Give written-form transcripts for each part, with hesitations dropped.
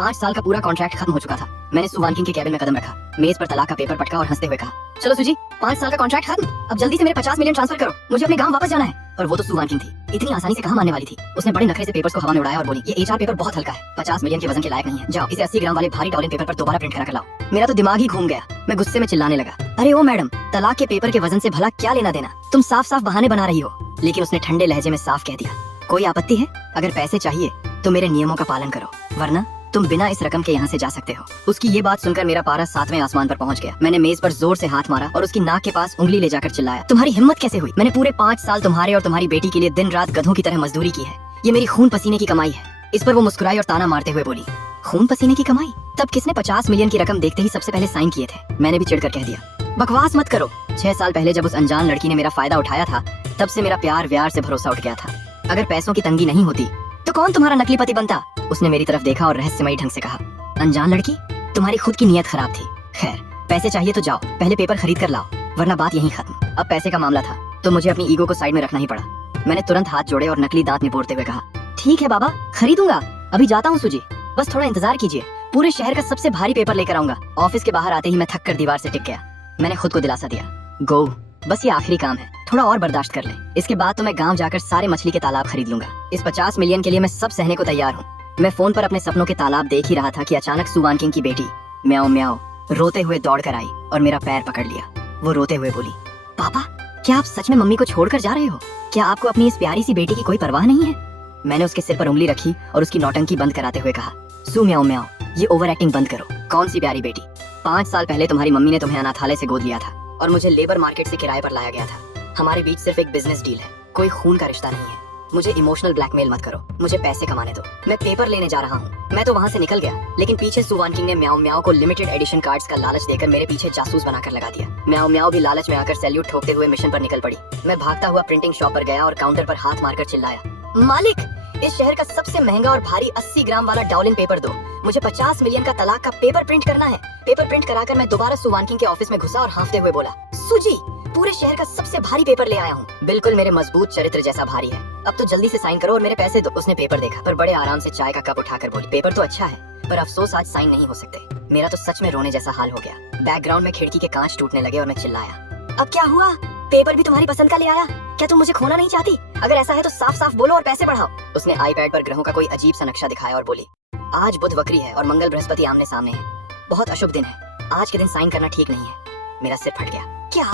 5 साल का पूरा कॉन्ट्रैक्ट खत्म हो चुका था। मैंने सु वानकिंग के कैबिन में कदम रखा, मेज पर तलाक का पेपर पटका और हंसते हुए कहा, चलो सुजी, 5 साल का कॉन्ट्रैक्ट खत्म, अब जल्दी से मेरे 50 मिलियन ट्रांसफर करो, मुझे अपने गांव वापस जाना है। और वो तो सु वानकिंग थी, इतनी आसानी से कहाँ मानने वाली थी। उसने बड़े नखरे से पेपर्स को हवा में उड़ाया और बोली, ये एचआर पेपर बहुत हल्का है, 50 मिलियन के वजन के लायक नहीं है, जाओ इसे 80 ग्राम वाले भारी डॉलिन पेपर पर दोबारा प्रिंट करा कर लाओ। मेरा तो दिमाग ही घूम गया, मैं गुस्से में चिल्लाने लगा, अरे ओ मैडम, तलाक के पेपर के वजन से भला क्या लेना देना, तुम साफ साफ बहाने बना रही हो। लेकिन उसने ठंडे लहजे में साफ कह दिया, कोई आपत्ति है? अगर पैसे चाहिए तो मेरे नियमों का पालन करो, वरना तुम बिना इस रकम के यहाँ से जा सकते हो। उसकी ये बात सुनकर मेरा पारा 7वें आसमान पर पहुँच गया। मैंने मेज पर जोर से हाथ मारा और उसकी नाक के पास उंगली ले जाकर चिल्लाया, तुम्हारी हिम्मत कैसे हुई? मैंने पूरे 5 साल तुम्हारे और तुम्हारी बेटी के लिए दिन रात गधों की तरह मजदूरी की है, ये मेरी खून पसीने की कमाई है। इस पर वो मुस्कुराई और ताना मारते हुए बोली, खून पसीने की कमाई? तब किसने 50 मिलियन की रकम देखते ही सबसे पहले साइन किए थे? मैंने भी चिढ़कर कह दिया, बकवास मत करो, 6 साल पहले जब उस अनजान लड़की ने मेरा फायदा उठाया था, तब से मेरा प्यार व्यार से भरोसा उठ गया था। अगर पैसों की तंगी नहीं होती तो कौन तुम्हारा नकली पति बनता? उसने मेरी तरफ देखा और रहस्यमयी ढंग से कहा, अनजान लड़की, तुम्हारी खुद की नीयत खराब थी। खैर, पैसे चाहिए तो जाओ, पहले पेपर खरीद कर लाओ, वरना बात यहीं खत्म। अब पैसे का मामला था तो मुझे अपनी ईगो को साइड में रखना ही पड़ा। मैंने तुरंत हाथ जोड़े और नकली दांत निपोड़ते हुए कहा, ठीक है बाबा, खरीदूंगा, अभी जाता हूँ सुजी, बस थोड़ा इंतजार कीजिए, पूरे शहर का सबसे भारी पेपर लेकर आऊंगा। ऑफिस के बाहर आते ही मैं थक कर दीवार से टिक गया। मैंने खुद को दिलासा दिया, गो, बस ये आखिरी काम है, थोड़ा और बर्दाश्त कर ले, इसके बाद तो मैं गांव जाकर सारे मछली के तालाब खरीद लूंगा। इस 50 मिलियन के लिए मैं सब सहने को तैयार हूँ। मैं फोन पर अपने सपनों के तालाब देख ही रहा था कि अचानक सु वानकिंग की बेटी म्याओ म्याओ रोते हुए दौड़ कर आई और मेरा पैर पकड़ लिया। वो रोते हुए बोली, पापा, क्या आप सच में मम्मी को छोड़कर जा रहे हो? क्या आपको अपनी इस प्यारी सी बेटी की कोई परवाह नहीं है? मैंने उसके सिर पर उंगली रखी और उसकी नौटंकी बंद कराते हुए कहा, सु म्याओ म्याओ, ये ओवर एक्टिंग बंद करो। कौन सी प्यारी बेटी? 5 साल पहले तुम्हारी मम्मी ने तुम्हें अनाथालय से गोद लिया था और मुझे लेबर मार्केट से किराए पर लाया गया था। हमारे बीच सिर्फ एक बिजनेस डील है, कोई खून का रिश्ता नहीं है। मुझे इमोशनल ब्लैकमेल मत करो, मुझे पैसे कमाने दो। मैं पेपर लेने जा रहा हूँ। मैं तो वहाँ से निकल गया, लेकिन पीछे सु वानकिंग ने म्याओ म्याओ को लिमिटेड एडिशन कार्ड्स का लालच देकर मेरे पीछे जासूस बनाकर लगा दिया। म्याओ म्याओ भी लालच में आकर सैल्यूट ठोकते हुए मिशन पर निकल पड़ी। मैं भागता हुआ प्रिंटिंग शॉप पर गया और काउंटर पर हाथ मारकर चिल्लाया, मालिक, इस शहर का सबसे महंगा और भारी 80 ग्राम वाला डॉलिन पेपर दो, मुझे 50 मिलियन का तलाक का पेपर प्रिंट करना है। पेपर प्रिंट कराकर मैं दोबारा सु वानकिंग के ऑफिस में घुसा और हाँफते हुए बोला, सुजी, पूरे शहर का सबसे भारी पेपर ले आया हूँ, बिल्कुल मेरे मजबूत चरित्र जैसा भारी है, अब तो जल्दी से साइन करो और मेरे पैसे दो। उसने पेपर देखा पर बड़े आराम से चाय का कप उठाकर बोली, पेपर तो अच्छा है पर अफसोस आज साइन नहीं हो सकते। मेरा तो सच में रोने जैसा हाल हो गया। बैकग्राउंड में खिड़की के कांच टूटने लगे और मैं चिल्लाया, अब क्या हुआ? पेपर भी तुम्हारी पसंद का ले आया? क्या तुम मुझे खोना नहीं चाहती? अगर ऐसा है तो साफ साफ बोलो और पैसे बढ़ाओ। उसने आईपैड पर ग्रहों का कोई अजीब सा नक्शा दिखाया और बोली, आज बुध वक्री है और मंगल बृहस्पति आमने सामने है, बहुत अशुभ दिन है, आज के दिन साइन करना ठीक नहीं है। मेरा सिर फट गया। क्या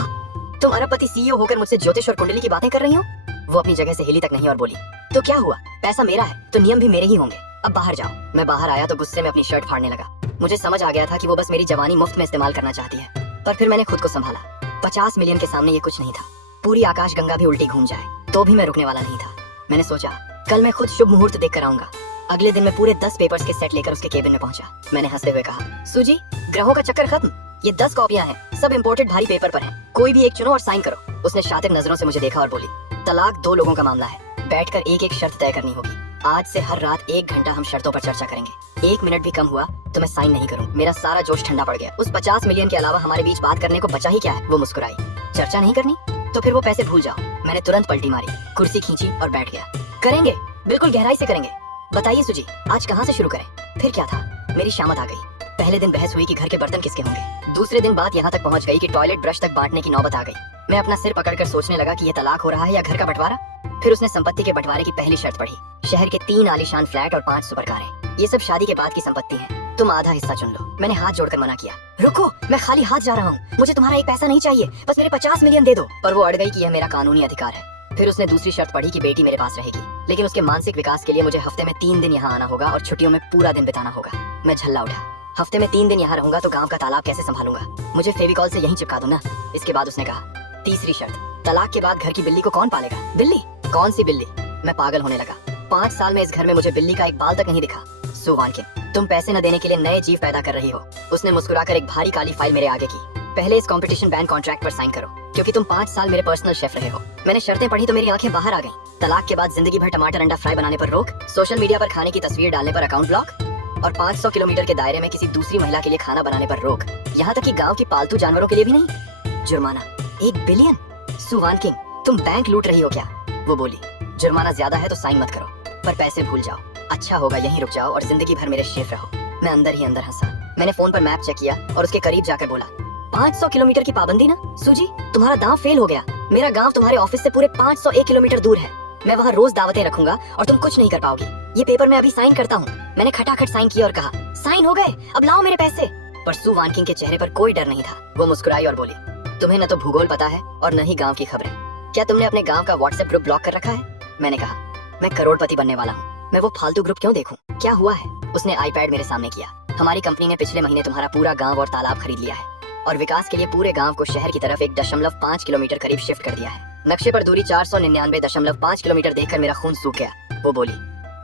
तुम अरबपति सीईओ होकर मुझसे ज्योतिष और कुंडली की बातें कर रही हो? वो अपनी जगह से हिली तक नहीं और बोली, तो क्या हुआ, पैसा मेरा है तो नियम भी मेरे ही होंगे, अब बाहर जाओ। मैं बाहर आया तो गुस्से में अपनी शर्ट फाड़ने लगा। मुझे समझ आ गया था कि वो बस मेरी जवानी मुफ्त में इस्तेमाल करना चाहती है, पर फिर मैंने खुद को संभाला। 50 मिलियन के सामने ये कुछ नहीं था, पूरी आकाश गंगा भी उल्टी घूम जाए तो भी मैं रुकने वाला नहीं था। मैंने सोचा, कल मैं खुद शुभ मुहूर्त देख कर आऊंगा। अगले दिन मैं पूरे 10 पेपर्स के सेट लेकर उसके केबिन में पहुंचा। मैंने हंसते हुए कहा, सुजी, ग्रहों का चक्कर खत्म, ये 10 कॉपियां हैं, सब इंपोर्टेड भारी पेपर पर हैं, कोई भी एक चुनो और साइन करो। उसने शातिर नजरों से मुझे देखा और बोली, तलाक 2 लोगों का मामला है, बैठकर एक एक शर्त तय करनी होगी। आज से हर रात 1 घंटा हम शर्तों पर चर्चा करेंगे, 1 मिनट भी कम हुआ तो मैं साइन नहीं करूँ। मेरा सारा जोश ठंडा पड़ गया। उस 50 मिलियन के अलावा हमारे बीच बात करने को बचा ही क्या है? वो मुस्कुराई, चर्चा नहीं करनी तो फिर वो पैसे भूल जाओ। मैंने तुरंत पलटी मारी, कुर्सी खींची और बैठ गया। करेंगे, बिल्कुल गहराई से करेंगे। बताइए सुजी, आज कहाँ से शुरू करें? फिर क्या था, मेरी शामत आ गई। पहले दिन बहस हुई कि घर के बर्तन किसके होंगे। दूसरे दिन बात यहाँ तक पहुँच गई कि टॉयलेट ब्रश तक बांटने की नौबत आ गई। मैं अपना सिर पकड़कर सोचने लगा कि ये तलाक हो रहा है या घर का बंटवारा। फिर उसने संपत्ति के बंटवारे की पहली शर्त पढ़ी, शहर के 3 आलीशान फ्लैट और 5 सुपर कारें, ये सब शादी के बाद की संपत्ति है, तुम आधा हिस्सा चुन लो। मैंने हाथ जोड़कर मना किया, रुको, मैं खाली हाथ जा रहा हूँ, मुझे तुम्हारा एक पैसा नहीं चाहिए, बस मेरे 50 मिलियन दे दो। पर वो अड़ गई कि यह मेरा कानूनी अधिकार है। फिर उसने दूसरी शर्त पढ़ी कि बेटी मेरे पास रहेगी, लेकिन उसके मानसिक विकास के लिए मुझे हफ्ते में 3 दिन यहाँ आना होगा और छुट्टियों में पूरा दिन बिताना होगा। मैं झल्ला उठा, हफ्ते में 3 दिन यहाँ रहूंगा तो गांव का तालाब कैसे संभालूंगा? मुझे फेविकॉल से यहीं चिपका दो ना। इसके बाद उसने कहा, तीसरी शर्त, तलाक के बाद घर की बिल्ली को कौन पालेगा? बिल्ली? कौन सी बिल्ली? मैं पागल होने लगा। 5 साल में इस घर में मुझे बिल्ली का एक बाल तक नहीं दिखा। सु वानकिंग, तुम पैसे न देने के लिए नए जीव पैदा कर रही हो। उसने मुस्कुराकर एक भारी काली फाइल मेरे आगे की। पहले इस कंपटीशन बैन कॉन्ट्रैक्ट पर साइन करो, क्योंकि तुम 5 साल मेरे पर्सनल शेफ रहे हो। मैंने शर्तें पढ़ी तो मेरी आंखें बाहर आ गईं। तलाक के बाद जिंदगी भर टमाटर अंडा फ्राई बनाने पर रोक, सोशल मीडिया पर खाने की तस्वीर डालने पर अकाउंट ब्लॉक और 500 किलोमीटर के दायरे में किसी दूसरी महिला के लिए खाना बनाने पर रोक, यहाँ तक कि गाँव की पालतू जानवरों के लिए भी नहीं। जुर्माना 1 बिलियन। सु वानकिंग, तुम बैंक लूट रही हो क्या? वो बोली, जुर्माना ज्यादा है तो साइन मत करो, पर पैसे भूल जाओ। अच्छा होगा यहीं रुक जाओ और जिंदगी भर मेरे शेफ रहो। मैं अंदर ही अंदर हंसा। मैंने फोन पर मैप चेक किया और उसके करीब जाकर बोला, 500 किलोमीटर की पाबंदी ना सूजी, तुम्हारा दांव फेल हो गया। मेरा गांव तुम्हारे ऑफिस से पूरे 501 किलोमीटर दूर है। मैं वहाँ रोज दावतें रखूंगा और तुम कुछ नहीं कर पाओगी। ये पेपर मैं अभी साइन करता हूँ। मैंने खटाखट साइन किया और कहा, साइन हो गए, अब लाओ मेरे पैसे। पर सू वानकिंग के चेहरे पर कोई डर नहीं था। वो मुस्कुराई और बोली, तुम्हें न तो भूगोल पता है और न ही गांव की खबरें। क्या तुमने अपने गांव का व्हाट्सएप ग्रुप ब्लॉक कर रखा है? मैंने कहा, मैं करोड़पति बनने वाला हूँ, मैं वो फालतू ग्रुप क्यों देखूं? क्या हुआ है? उसने आईपैड मेरे सामने किया। हमारी कंपनी ने पिछले महीने तुम्हारा पूरा गांव और तालाब खरीद लिया है और विकास के लिए पूरे गांव को शहर की तरफ 1.5 किलोमीटर करीब शिफ्ट कर दिया है। नक्शे पर दूरी 499.5 किलोमीटर देखकर मेरा खून सूख गया। वो बोली,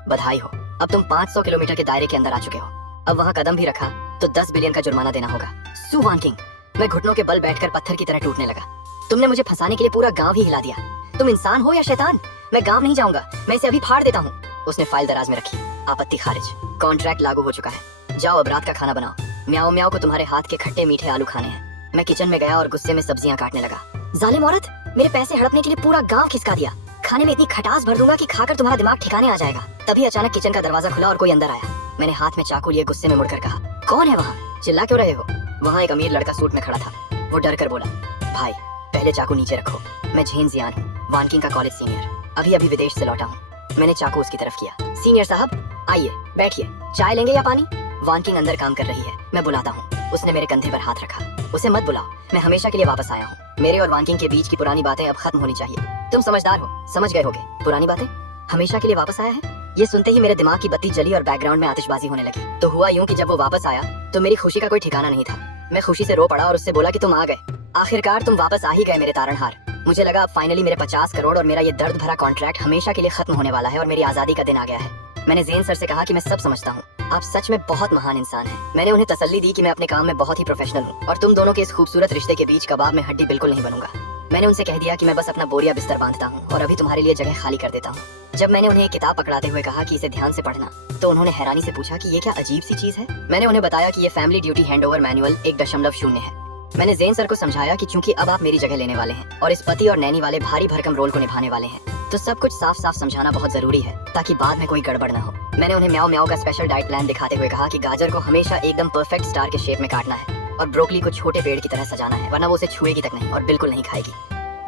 बधाई हो, अब तुम 500 किलोमीटर के दायरे के अंदर आ चुके हो। अब वहाँ कदम भी रखा तो 10 बिलियन का जुर्माना देना होगा। सू वानकिंग, मैं घुटनों के बल बैठकर पत्थर की तरह टूटने लगा। तुमने मुझे फंसाने के लिए पूरा गांव ही हिला दिया। तुम इंसान हो या शैतान? मैं गांव नहीं जाऊंगा, मैं इसे अभी फाड़ देता हूँ। उसने फाइल दराज में रखी। आपत्ति खारिज, कॉन्ट्रैक्ट लागू हो चुका है। जाओ अब रात का खाना बनाओ। म्याओ म्याओ को तुम्हारे हाथ के खट्टे मीठे आलू खाने हैं। मैं किचन में गया और गुस्से में सब्जियां काटने लगा। जालिम औरत, मेरे पैसे हड़पने के लिए पूरा गांव खिसका दिया। खाने में इतनी खटास भर दूंगा कि खाकर तुम्हारा दिमाग ठिकाने आ जाएगा। तभी अचानक किचन का दरवाजा खुला और कोई अंदर आया। मैंने हाथ में चाकू लिए गुस्से में मुड़कर कहा, कौन है वहाँ? चिल्ला क्यों रहे हो? वहाँ एक अमीर लड़का सूट में खड़ा था। वो डर कर बोला, भाई पहले चाकू नीचे रखो, मैं झेन जियान हूँ, वानकिंग का कॉलेज सीनियर, अभी अभी विदेश से लौटा हूँ। मैंने चाकू उसकी तरफ किया। सीनियर साहब आइए, बैठिए, चाय लेंगे या पानी? वानकिंग अंदर काम कर रही है, मैं बुलाता हूँ। उसने मेरे कंधे पर हाथ रखा। उसे मत बुलाओ, मैं हमेशा के लिए वापस आया हूँ। मेरे और वानकिंग के बीच की पुरानी बातें अब खत्म होनी चाहिए। तुम समझदार हो, समझ गए होगे। पुरानी बातें? हमेशा के लिए वापस आया है? ये सुनते ही मेरे दिमाग की बत्ती जली और बैकग्राउंड में आतिशबाजी होने लगी। तो हुआ यूं कि जब वो वापस आया तो मेरी खुशी का कोई ठिकाना नहीं था। मैं खुशी से रो पड़ा और उससे बोला कि तुम आ गए, आखिरकार तुम वापस आ ही गए मेरे तारणहार। मुझे लगा अब फाइनली मेरे 50 करोड़ और मेरा ये दर्द भरा कॉन्ट्रैक्ट हमेशा के लिए खत्म होने वाला है और मेरी आजादी का दिन आ गया है। मैंने ज़ेन सर से कहा कि मैं सब समझता हूँ, आप सच में बहुत महान इंसान हैं। मैंने उन्हें तसल्ली दी कि मैं अपने काम में बहुत ही प्रोफेशनल हूँ और तुम दोनों के इस खूबसूरत रिश्ते के बीच कबाब में हड्डी बिल्कुल नहीं बनूंगा। मैंने उनसे कह दिया कि मैं बस अपना बोरिया बिस्तर बांधता हूँ और अभी तुम्हारे लिए जगह खाली कर देता हूँ। जब मैंने उन्हें एक किताब पकड़ाते हुए कहा कि इसे ध्यान से पढ़ना, तो उन्होंने हैरानी से पूछा कि ये क्या अजीब सी चीज है। मैंने उन्हें बताया कि ये फैमिली ड्यूटी हैंडओवर मैनुअल 1.0 है। मैंने ज़ेन सर को समझाया कि चूंकि अब आप मेरी जगह लेने वाले हैं और इस पति और नैनी वाले भारी भरकम रोल को निभाने वाले हैं, तो सब कुछ साफ साफ समझाना बहुत जरूरी है ताकि बाद में कोई गड़बड़ ना हो। मैंने उन्हें म्याओ म्याओ का स्पेशल डाइट प्लान दिखाते हुए कहा कि गाजर को हमेशा एकदम परफेक्ट स्टार के शेप में काटना है और ब्रोकली को छोटे पेड़ की तरह सजाना है, वरना वो उसे छुएगी तक नहीं और बिल्कुल नहीं खाएगी।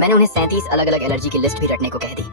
मैंने उन्हें 37 अलग अलग एलर्जी की लिस्ट भी रटने को कह दी।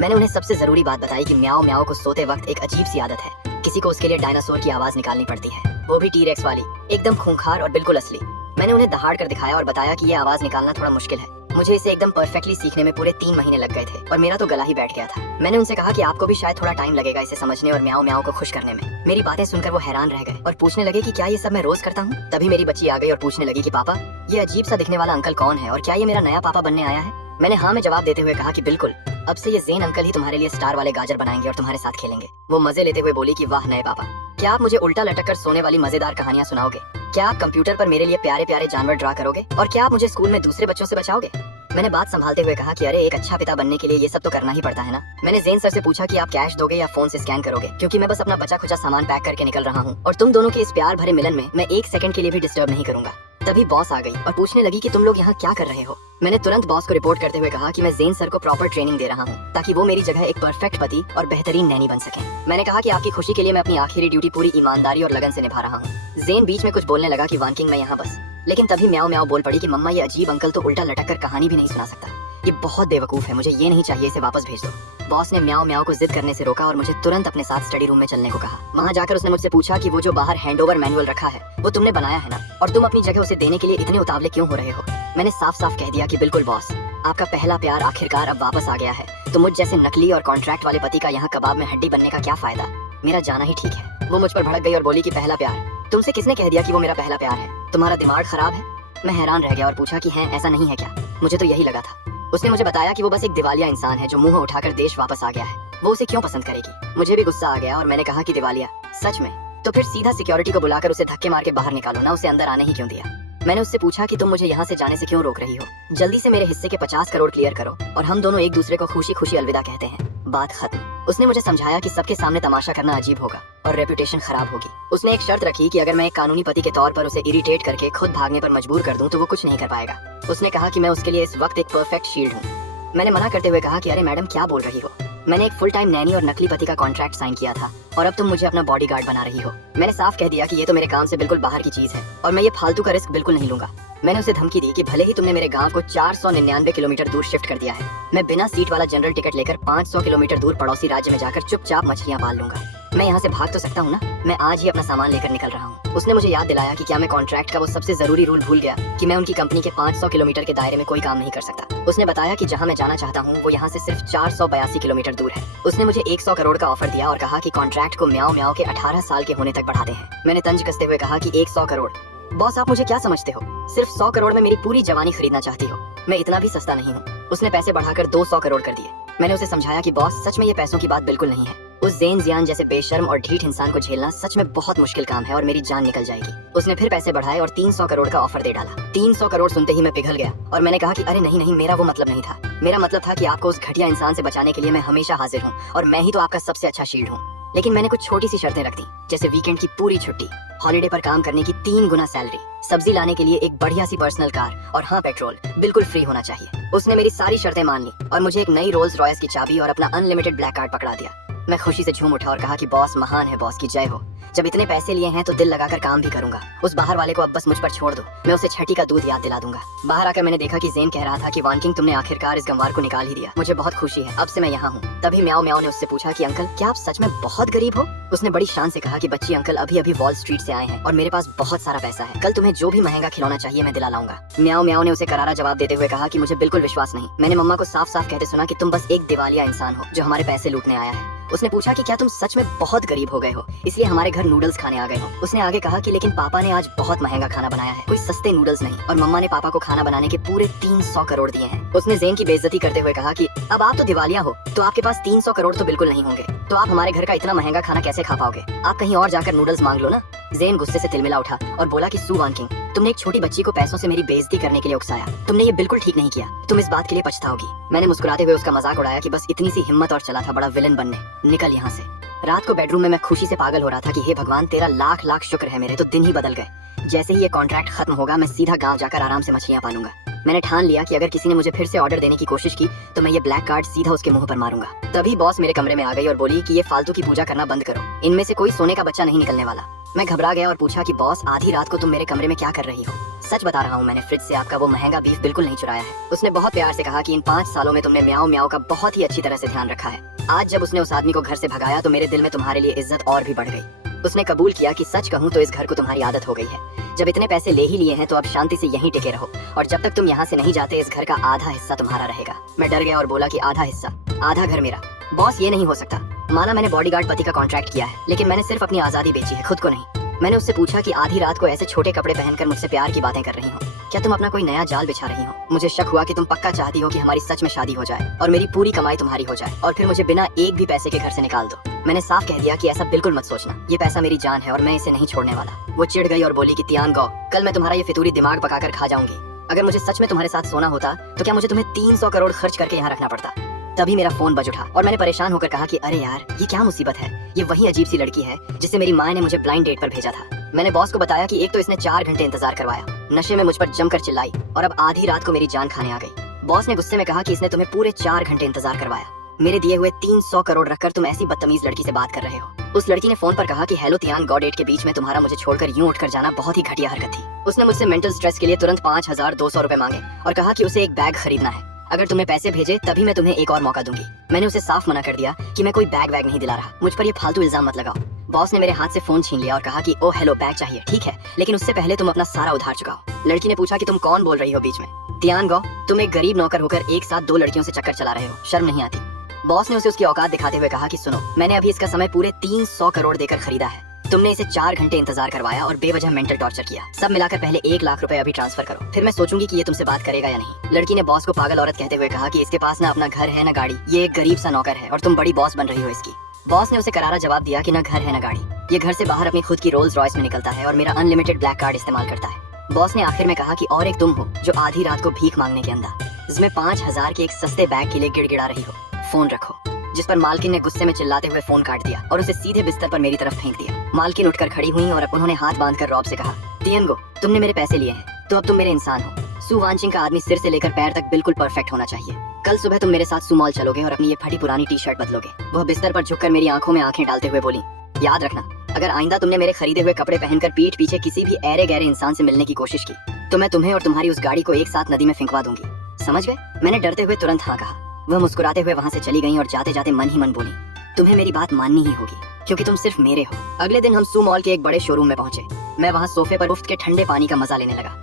मैंने उन्हें सबसे जरूरी बात बताई कि म्याओ म्याओ को सोते वक्त एक अजीब सी आदत है, किसी को उसके लिए डायनासोर की आवाज निकालनी पड़ती है, वो भी टी-रेक्स वाली, एकदम खूंखार और बिल्कुल असली। मैंने उन्हें दहाड़ कर दिखाया और बताया कि ये आवाज निकालना थोड़ा मुश्किल है। मुझे इसे एकदम परफेक्टली सीखने में पूरे 3 महीने लग गए थे और मेरा तो गला ही बैठ गया था। मैंने उनसे कहा कि आपको भी शायद थोड़ा टाइम लगेगा इसे समझने और म्याओ म्याओ को खुश करने में। मेरी बातें सुनकर वो हैरान रह गए और पूछने लगे कि क्या ये सब मैं रोज करता हूँ। तभी मेरी बच्ची आ गई और पूछने लगी कि पापा, ये अजीब सा दिखने वाला अंकल कौन है और क्या ये मेरा नया पापा बनने आया है? मैंने हाँ में जवाब देते हुए कहा कि बिल्कुल, अब से ये ज़ेन अंकल ही तुम्हारे लिए स्टार वाले गाजर बनाएंगे और तुम्हारे साथ खेलेंगे। वो मजे लेते हुए बोली कि वाह नए पापा, क्या आप मुझे उल्टा लटक कर सोने वाली मजेदार कहानियां सुनाओगे? क्या आप कंप्यूटर पर मेरे लिए प्यारे प्यारे जानवर ड्रा करोगे? और क्या आप मुझे स्कूल में दूसरे बच्चों से बचाओगे? मैंने बात संभालते हुए कहा कि अरे एक अच्छा पिता बनने के लिए ये सब तो करना ही पड़ता है ना। मैंने ज़ेन सर से पूछा कि आप कैश दोगे या फोन से स्कैन करोगे, क्योंकि मैं बस अपना बचा खुचा सामान पैक करके निकल रहा हूँ और तुम दोनों के इस प्यार भरे मिलन में मैं 1 सेकंड के लिए भी डिस्टर्ब नहीं करूंगा। तभी बॉस आ गई और पूछने लगी कि तुम लोग यहाँ क्या कर रहे हो। मैंने तुरंत बॉस को रिपोर्ट करते हुए कहा कि मैं ज़ेन सर को प्रॉपर ट्रेनिंग दे रहा हूँ ताकि वो मेरी जगह एक परफेक्ट पति और बेहतरीन नैनी बन सके। मैंने कहा कि आपकी खुशी के लिए मैं अपनी आखिरी ड्यूटी पूरी ईमानदारी और लगन से निभा रहा हूँ। ज़ेन बीच में कुछ बोलने लगा कि वानकिंग मैं यहाँ बस, लेकिन तभी म्याओ म्याओ बोल पड़ी कि मम्मा ये अजीब अंकल तो उल्टा लटक कर कहानी भी नहीं सुना सकता, ये बहुत बेवकूफ है, मुझे ये नहीं चाहिए, इसे वापस भेज दो। बॉस ने म्याओ म्याओ को जिद करने से रोका और मुझे तुरंत अपने साथ स्टडी रूम में चलने को कहा। वहाँ जाकर उसने मुझसे पूछा कि वो जो बाहर हैंडओवर मैनुअल रखा है वो तुमने बनाया है ना, और तुम अपनी जगह उसे देने के लिए इतने उतावले क्यों हो रहे हो? मैंने साफ साफ कह दिया कि बिल्कुल बॉस, आपका पहला प्यार आखिरकार अब वापस आ गया है, तो मुझ जैसे नकली और कॉन्ट्रैक्ट वाले पति का यहाँ कबाब में हड्डी बनने का क्या फायदा, मेरा जाना ही ठीक है। वो मुझ पर भड़क गई और बोली कि पहला प्यार? तुमसे किसने कह दिया कि वो मेरा पहला प्यार है? तुम्हारा दिमाग खराब है? मैं हैरान रह गया और पूछा कि है ऐसा नहीं है क्या? मुझे तो यही लगा था। उसने मुझे बताया कि वो बस एक दिवालिया इंसान है जो मुंह उठाकर देश वापस आ गया है, वो उसे क्यों पसंद करेगी? मुझे भी गुस्सा आ गया और मैंने कहा कि दिवालिया? सच में? तो फिर सीधा सिक्योरिटी को बुलाकर उसे धक्के मार के बाहर निकालो ना, उसे अंदर आने ही क्यों दिया? मैंने उससे पूछा कि तुम मुझे यहाँ से जाने से क्यों रोक रही हो? जल्दी से मेरे हिस्से के 50 करोड़ क्लियर करो और हम दोनों एक दूसरे को खुशी खुशी अलविदा कहते हैं, बात खत्म। उसने मुझे समझाया कि सबके सामने तमाशा करना अजीब होगा और रेपुटेशन खराब होगी। उसने एक शर्त रखी कि अगर मैं एक कानूनी पति के तौर पर उसे इरिटेट करके खुद भागने पर मजबूर कर दूं तो वो कुछ नहीं कर पाएगा। उसने कहा कि मैं उसके लिए इस वक्त एक परफेक्ट शील्ड हूँ। मैंने मना करते हुए कहा कि अरे मैडम क्या बोल रही हो, मैंने एक फुल टाइम नैनी और नकली पति का कॉन्ट्रैक्ट साइन किया था और अब तुम मुझे अपना बॉडीगार्ड बना रही हो। मैंने साफ कह दिया कि ये तो मेरे काम से बिल्कुल बाहर की चीज है और मैं ये फालतू का रिस्क बिल्कुल नहीं लूंगा। मैंने उसे धमकी दी कि भले ही तुमने मेरे गांव को 499 किलोमीटर दूर शिफ्ट कर दिया है, मैं बिना सीट वाला जनरल टिकट लेकर 500 किलोमीटर दूर पड़ोसी राज्य में जाकर चुपचाप मछलियां पाल लूंगा। मैं यहाँ से भाग तो सकता हूँ ना, मैं आज ही अपना सामान लेकर निकल रहा हूँ। उसने मुझे याद दिलाया कि क्या मैं कॉन्ट्रैक्ट का वो सबसे जरूरी रूल भूल गया कि मैं उनकी कंपनी के 500 किलोमीटर के दायरे में कोई काम नहीं कर सकता। उसने बताया कि जहाँ मैं जाना चाहता हूँ वो यहाँ से सिर्फ 482 किलोमीटर दूर है। उसने मुझे 100 करोड़ का ऑफर दिया और कहा कि कॉन्ट्रैक्ट को म्याओ म्याओ के 18 साल के होने तक बढ़ाते हैं। मैंने तंज कसते हुए कहा कि 100 करोड़? बॉस, आप मुझे क्या समझते हो? सिर्फ 100 करोड़ में मेरी पूरी जवानी खरीदना चाहती हो? मैं इतना भी सस्ता नहीं हूँ। उसने पैसे बढ़ाकर 200 करोड़ कर दिए। मैंने उसे समझाया कि बॉस, सच में ये पैसों की बात बिल्कुल नहीं है। उस जेन जियान जैसे बेशर्म और ढीठ इंसान को झेलना सच में बहुत मुश्किल काम है और मेरी जान निकल जाएगी। उसने फिर पैसे बढ़ाए और 300 करोड़ का ऑफर दे डाला। 300 करोड़ सुनते ही मैं पिघल गया और मैंने कहा कि अरे नहीं नहीं, मेरा वो मतलब नहीं था। मेरा मतलब था कि आपको उस घटिया इंसान से बचाने के लिए मैं हमेशा हाजिर हूँ और मैं ही तो आपका सबसे अच्छा शील्ड हूँ। लेकिन मैंने कुछ छोटी सी शर्तें रख दी, जैसे वीकेंड की पूरी छुट्टी, हॉलिडे पर काम करने की 3 गुना सैलरी, सब्जी लाने के लिए एक बढ़िया सी पर्सनल कार और हाँ, पेट्रोल बिल्कुल फ्री होना चाहिए। उसने मेरी सारी शर्तें मान ली और मुझे एक नई रोल्स रॉयस की चाबी और अपना अनलिमिटेड ब्लैक कार्ड पकड़ा दिया। मैं खुशी से झूम उठा और कहा कि बॉस महान है, बॉस की जय हो। जब इतने पैसे लिए हैं तो दिल लगाकर काम भी करूंगा। उस बाहर वाले को अब बस मुझ पर छोड़ दो, मैं उसे छठी का दूध याद दिला दूंगा। बाहर आकर मैंने देखा कि जेन कह रहा था कि वान किंग, तुमने आखिरकार इस गंवार को निकाल ही दिया, मुझे बहुत खुशी है, अब से मैं यहाँ हूँ। तभी म्याओ म्याओ ने उससे पूछा कि अंकल, क्या आप सच में बहुत गरीब हो? उसने बड़ी शान से कहा कि बच्ची अंकल, अभी अभी वॉल स्ट्रीट से आए हैं और मेरे पास बहुत सारा पैसा है, कल तुम्हें जो भी महंगा खिलौना चाहिए मैं दिला लाऊंगा। म्याओ म्याओ ने उसे करारा जवाब देते हुए कहा कि मुझे बिल्कुल विश्वास नहीं। मैंने मम्मा को साफ साफ कहते सुना कि तुम बस एक दिवालिया इंसान हो जो हमारे पैसे लूटने आया है। उसने पूछा कि क्या तुम सच में बहुत गरीब हो गए हो, इसलिए हमारे घर नूडल्स खाने आ गए हो? उसने आगे कहा कि लेकिन पापा ने आज बहुत महंगा खाना बनाया है, कोई सस्ते नूडल्स नहीं, और मम्मा ने पापा को खाना बनाने के पूरे 300 करोड़ दिए हैं। उसने जेन की बेइज्जती करते हुए कहा कि अब आप तो दिवालिया हो तो आपके पास 300 करोड़ तो बिल्कुल नहीं होंगे, तो आप हमारे घर का इतना महंगा खाना कैसे खा पाओगे? आप कहीं और जाकर नूडल्स मांग लो ना। जेन गुस्से से तिलमिला उठा और बोला कि सू वान किंग, तुमने एक छोटी बच्ची को पैसों से मेरी बेइज्जती करने के लिए उकसाया, तुमने ये बिल्कुल ठीक नहीं किया, तुम इस बात के लिए पछताओगी। मैंने मुस्कुराते हुए उसका मजाक उड़ाया कि बस इतनी सी हिम्मत और चला था बड़ा विलन बनने, निकल यहाँ से। रात को बेडरूम में मैं खुशी से पागल हो रहा था कि हे भगवान, तेरा लाख लाख शुक्र है, मेरे तो दिन ही बदल गए। जैसे ही ये कॉन्ट्रैक्ट खत्म होगा मैं सीधा गांव जाकर आराम से मछलियां पालूंगा। मैंने ठान लिया कि अगर किसी ने मुझे फिर से ऑर्डर देने की कोशिश की तो मैं ये ब्लैक कार्ड सीधा उसके मुंह पर मारूंगा। तभी बॉस मेरे कमरे में आ गई और बोली कि ये फालतू की पूजा करना बंद करो, इनमें से कोई सोने का बच्चा नहीं निकलने वाला। मैं घबरा गया और पूछा कि बॉस, आधी रात को तुम मेरे कमरे में क्या कर रही हो? सच बता रहा हूँ, मैंने फ्रिज से आपका वो महंगा बीफ बिल्कुल नहीं चुराया है। उसने बहुत प्यार से कहा कि इन 5 सालों में तुमने म्याओ म्याओ का बहुत ही अच्छी तरह से ध्यान रखा है। आज जब उसने उस आदमी को घर से भगाया तो मेरे दिल में तुम्हारे लिए इज्जत और भी बढ़ गई। उसने कबूल किया कि सच कहूँ तो इस घर को तुम्हारी आदत हो गई है, जब इतने पैसे ले ही लिए हैं तो अब शांति से यहीं टिके रहो, और जब तक तुम यहाँ से नहीं जाते इस घर का आधा हिस्सा तुम्हारा रहेगा। मैं डर गया और बोला कि आधा हिस्सा, आधा घर मेरा? बॉस, ये नहीं हो सकता। माना मैंने बॉडीगार्ड पति का कॉन्ट्रैक्ट किया है, लेकिन मैंने सिर्फ अपनी आजादी बेची है, खुद को नहीं। मैंने उससे पूछा कि आधी रात को ऐसे छोटे कपड़े पहनकर मुझसे प्यार की बातें कर रही हो, क्या तुम अपना कोई नया जाल बिछा रही हो? मुझे शक हुआ कि तुम पक्का चाहती हो कि हमारी सच में शादी हो जाए और मेरी पूरी कमाई तुम्हारी हो जाए और फिर मुझे बिना एक भी पैसे के घर से निकाल दो। मैंने साफ कह दिया कि ऐसा बिल्कुल मत सोचना, ये पैसा मेरी जान है और मैं इसे नहीं छोड़ने वाला। वो चिढ़ गई और बोली कि तियान गौ, कल मैं तुम्हारा ये फितूरी दिमाग पकाकर खा जाऊंगी। अगर मुझे सच में तुम्हारे साथ सोना होता तो क्या मुझे तुम्हें 300 करोड़ खर्च करके यहाँ रखना पड़ता? तभी मेरा फोन बज उठा और मैंने परेशान होकर कहा कि अरे यार, ये क्या मुसीबत है, ये वही अजीब सी लड़की है जिससे मेरी माँ ने मुझे ब्लाइंड डेट पर भेजा था। मैंने बॉस को बताया कि एक तो इसने 4 घंटे इंतजार करवाया, नशे में मुझ पर जमकर चिल्लाई और अब आधी रात को मेरी जान खाने आ गई। बॉस ने गुस्से में कहा कि इसने तुम्हें पूरे 4 घंटे इंतजार करवाया, मेरे दिए हुए 300 करोड़ रखकर तुम ऐसी बदतमीज लड़की से बात कर रहे हो। उस लड़की ने फोन पर कहा कि हेलो तियान गौ, डेट के बीच में तुम्हारा मुझे छोड़कर यूं उठकर जाना बहुत ही घटिया हरकत थी। उसने मुझसे मेंटल स्ट्रेस के लिए तुरंत 5200 रुपए मांगे और कहा कि उसे एक बैग खरीदना है, अगर तुम्हें पैसे भेजे तभी मैं तुम्हें एक और मौका दूंगी। मैंने उसे साफ मना कर दिया कि मैं कोई बैग वैग नहीं दिला रहा, मुझ पर ये फालतू इल्जाम मत लगाओ। बॉस ने मेरे हाथ से फोन छीन लिया और कहा कि ओ हेलो, बैग चाहिए, ठीक है, लेकिन उससे पहले तुम अपना सारा उधार चुकाओ। लड़की ने पूछा कि तुम कौन बोल रही हो बीच में? तियान गौ, तुम एक गरीब नौकर होकर एक साथ 2 लड़कियों से चक्कर चला रहे हो, शर्म नहीं आती? बॉस ने उसे उसकी औकात दिखाते हुए कहा कि सुनो, मैंने अभी इसका समय पूरे 300 करोड़ देकर खरीदा है, तुमने इसे 4 घंटे इंतजार करवाया और बेवजह मेंटल टॉर्चर किया। सब मिलाकर पहले 1 लाख रुपए अभी ट्रांसफर करो, फिर मैं सोचूंगी कि ये तुमसे बात करेगा या नहीं। लड़की ने बॉस को पागल औरत कहते हुए कहा कि इसके पास ना अपना घर है ना गाड़ी, ये एक गरीब सा नौकर है और तुम बड़ी बॉस बन रही हो इसकी। बॉस ने उसे करारा जवाब दिया कि ना घर है ना गाड़ी, ये घर से बाहर अपनी खुद की रोल्स रॉयस में निकलता है और मेरा अनलिमिटेड ब्लैक कार्ड इस्तेमाल करता है। बॉस ने आखिर में कहा कि और एक तुम हो जो आधी रात को भीख मांगने के अंदर इसमें 5000 के एक सस्ते बैग के लिए गिड़गिड़ा रही हो। फोन रखो। जिस पर मालकिन ने गुस्से में चिल्लाते हुए फोन काट दिया और उसे सीधे बिस्तर पर मेरी तरफ फेंक दिया। मालकिन उठकर खड़ी हुई और उन्होंने हाथ बांधकर रॉब से कहा, तियन गो, तुमने मेरे पैसे लिए हैं तो अब तुम मेरे इंसान हो, सु वानचिंग का आदमी सिर से लेकर पैर तक बिल्कुल परफेक्ट होना चाहिए। कल सुबह तुम मेरे साथ सु मॉल चलोगे और अपनी ये फटी पुरानी टी शर्ट बदलोगे। वह बिस्तर पर झुककर मेरी आंखों में आंखें डालते हुए बोली, याद रखना, अगर आइंदा तुमने मेरे खरीदे हुए कपड़े पहनकर पीठ पीछे किसी भी ऐरे गहरे इंसान से मिलने की कोशिश की तो मैं तुम्हें और तुम्हारी उस गाड़ी को एक साथ नदी में फेंकवा दूंगी। समझ गए? मैंने डरते हुए तुरंत हाँ कहा। वह मुस्कुराते हुए वहाँ से चली गई और जाते जाते मन ही मन बोली, तुम्हें मेरी बात माननी ही होगी क्योंकि तुम सिर्फ मेरे हो। अगले दिन हम सु मॉल के एक बड़े शोरूम में पहुंचे। मैं वहाँ सोफे पर मुफ्त के ठंडे पानी का मजा लेने लगा।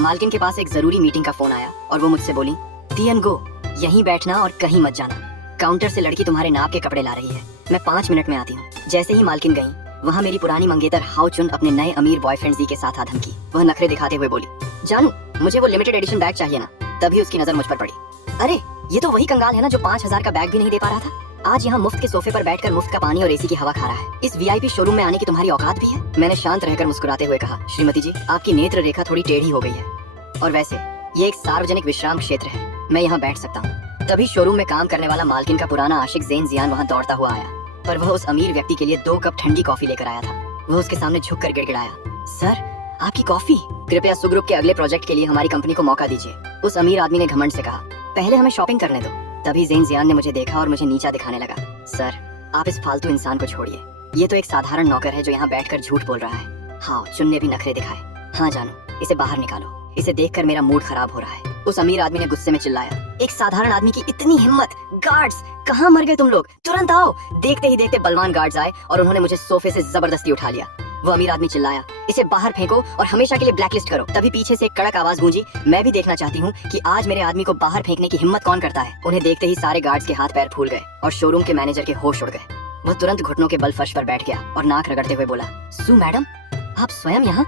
मालकिन के पास एक जरूरी मीटिंग का फोन आया और वो मुझसे बोली, तियन गो, यहीं बैठना और कहीं मत जाना। काउंटर से लड़की तुम्हारे नाप के कपड़े ला रही है, मैं 5 मिनट में आती हूँ। जैसे ही मालकिन गई, वहाँ मेरी पुरानी मंगेतर हाउ चुन अपने नए अमीर बॉयफ्रेंड जी के साथ आ धमकी। वह नखरे दिखाते हुए बोली, जानू, मुझे वो लिमिटेड एडिशन बैग चाहिए ना। तभी उसकी नजर मुझ पर पड़ी। अरे, ये तो वही कंगाल है ना जो 5000 का बैग भी नहीं दे पा रहा था। आज यहाँ मुफ्त के सोफे पर बैठकर मुफ्त का पानी और एसी की हवा खा रहा है। इस वीआईपी शोरूम में आने की तुम्हारी औकात भी है? मैंने शांत रहकर मुस्कुराते हुए कहा, श्रीमती जी, आपकी नेत्र रेखा थोड़ी टेढ़ी हो गई है और वैसे ये एक सार्वजनिक विश्राम क्षेत्र है, मैं यहाँ बैठ सकता हूँ। तभी शोरूम में काम करने वाला मालकिन का पुराना आशिक ज़ेन जियान वहाँ दौड़ता हुआ आया, पर वह उस अमीर व्यक्ति के लिए 2 कप ठंडी कॉफी लेकर आया था। वह उसके सामने झुककर गिड़गिड़ाया, सर, आपकी कॉफी, कृपया सु ग्रुप के अगले प्रोजेक्ट के लिए हमारी कंपनी को मौका दीजिए। उस अमीर आदमी ने घमंड से कहा, पहले हमें शॉपिंग करने दो। तभी ज़ेन जियान ने मुझे देखा और मुझे नीचा दिखाने लगा। सर, आप इस फालतू इंसान को छोड़िए, ये तो एक साधारण नौकर है जो यहाँ बैठकर झूठ बोल रहा है। हाँ, चुन ने भी नखरे दिखाए। हाँ जानू, इसे बाहर निकालो, इसे देखकर मेरा मूड खराब हो रहा है। उस अमीर आदमी ने गुस्से में चिल्लाया, एक साधारण आदमी की इतनी हिम्मत! गार्ड्स, कहाँ मर गए तुम लोग? तुरंत आओ! देखते ही देखते बलवान गार्ड्स आए और उन्होंने मुझे सोफे से जबरदस्ती उठा लिया। वो अमीर आदमी चिल्लाया, इसे बाहर फेंको और हमेशा के लिए ब्लैकलिस्ट करो। तभी पीछे से एक कड़क आवाज गूंजी, मैं भी देखना चाहती हूँ कि आज मेरे आदमी को बाहर फेंकने की हिम्मत कौन करता है। उन्हें देखते ही सारे गार्ड्स के हाथ पैर फूल गए और शोरूम के मैनेजर के होश उड़ गए। वह तुरंत घुटनों के बल फर्श पर बैठ गया और नाक रगड़ते हुए बोला, सु मैडम, आप स्वयं यहाँ?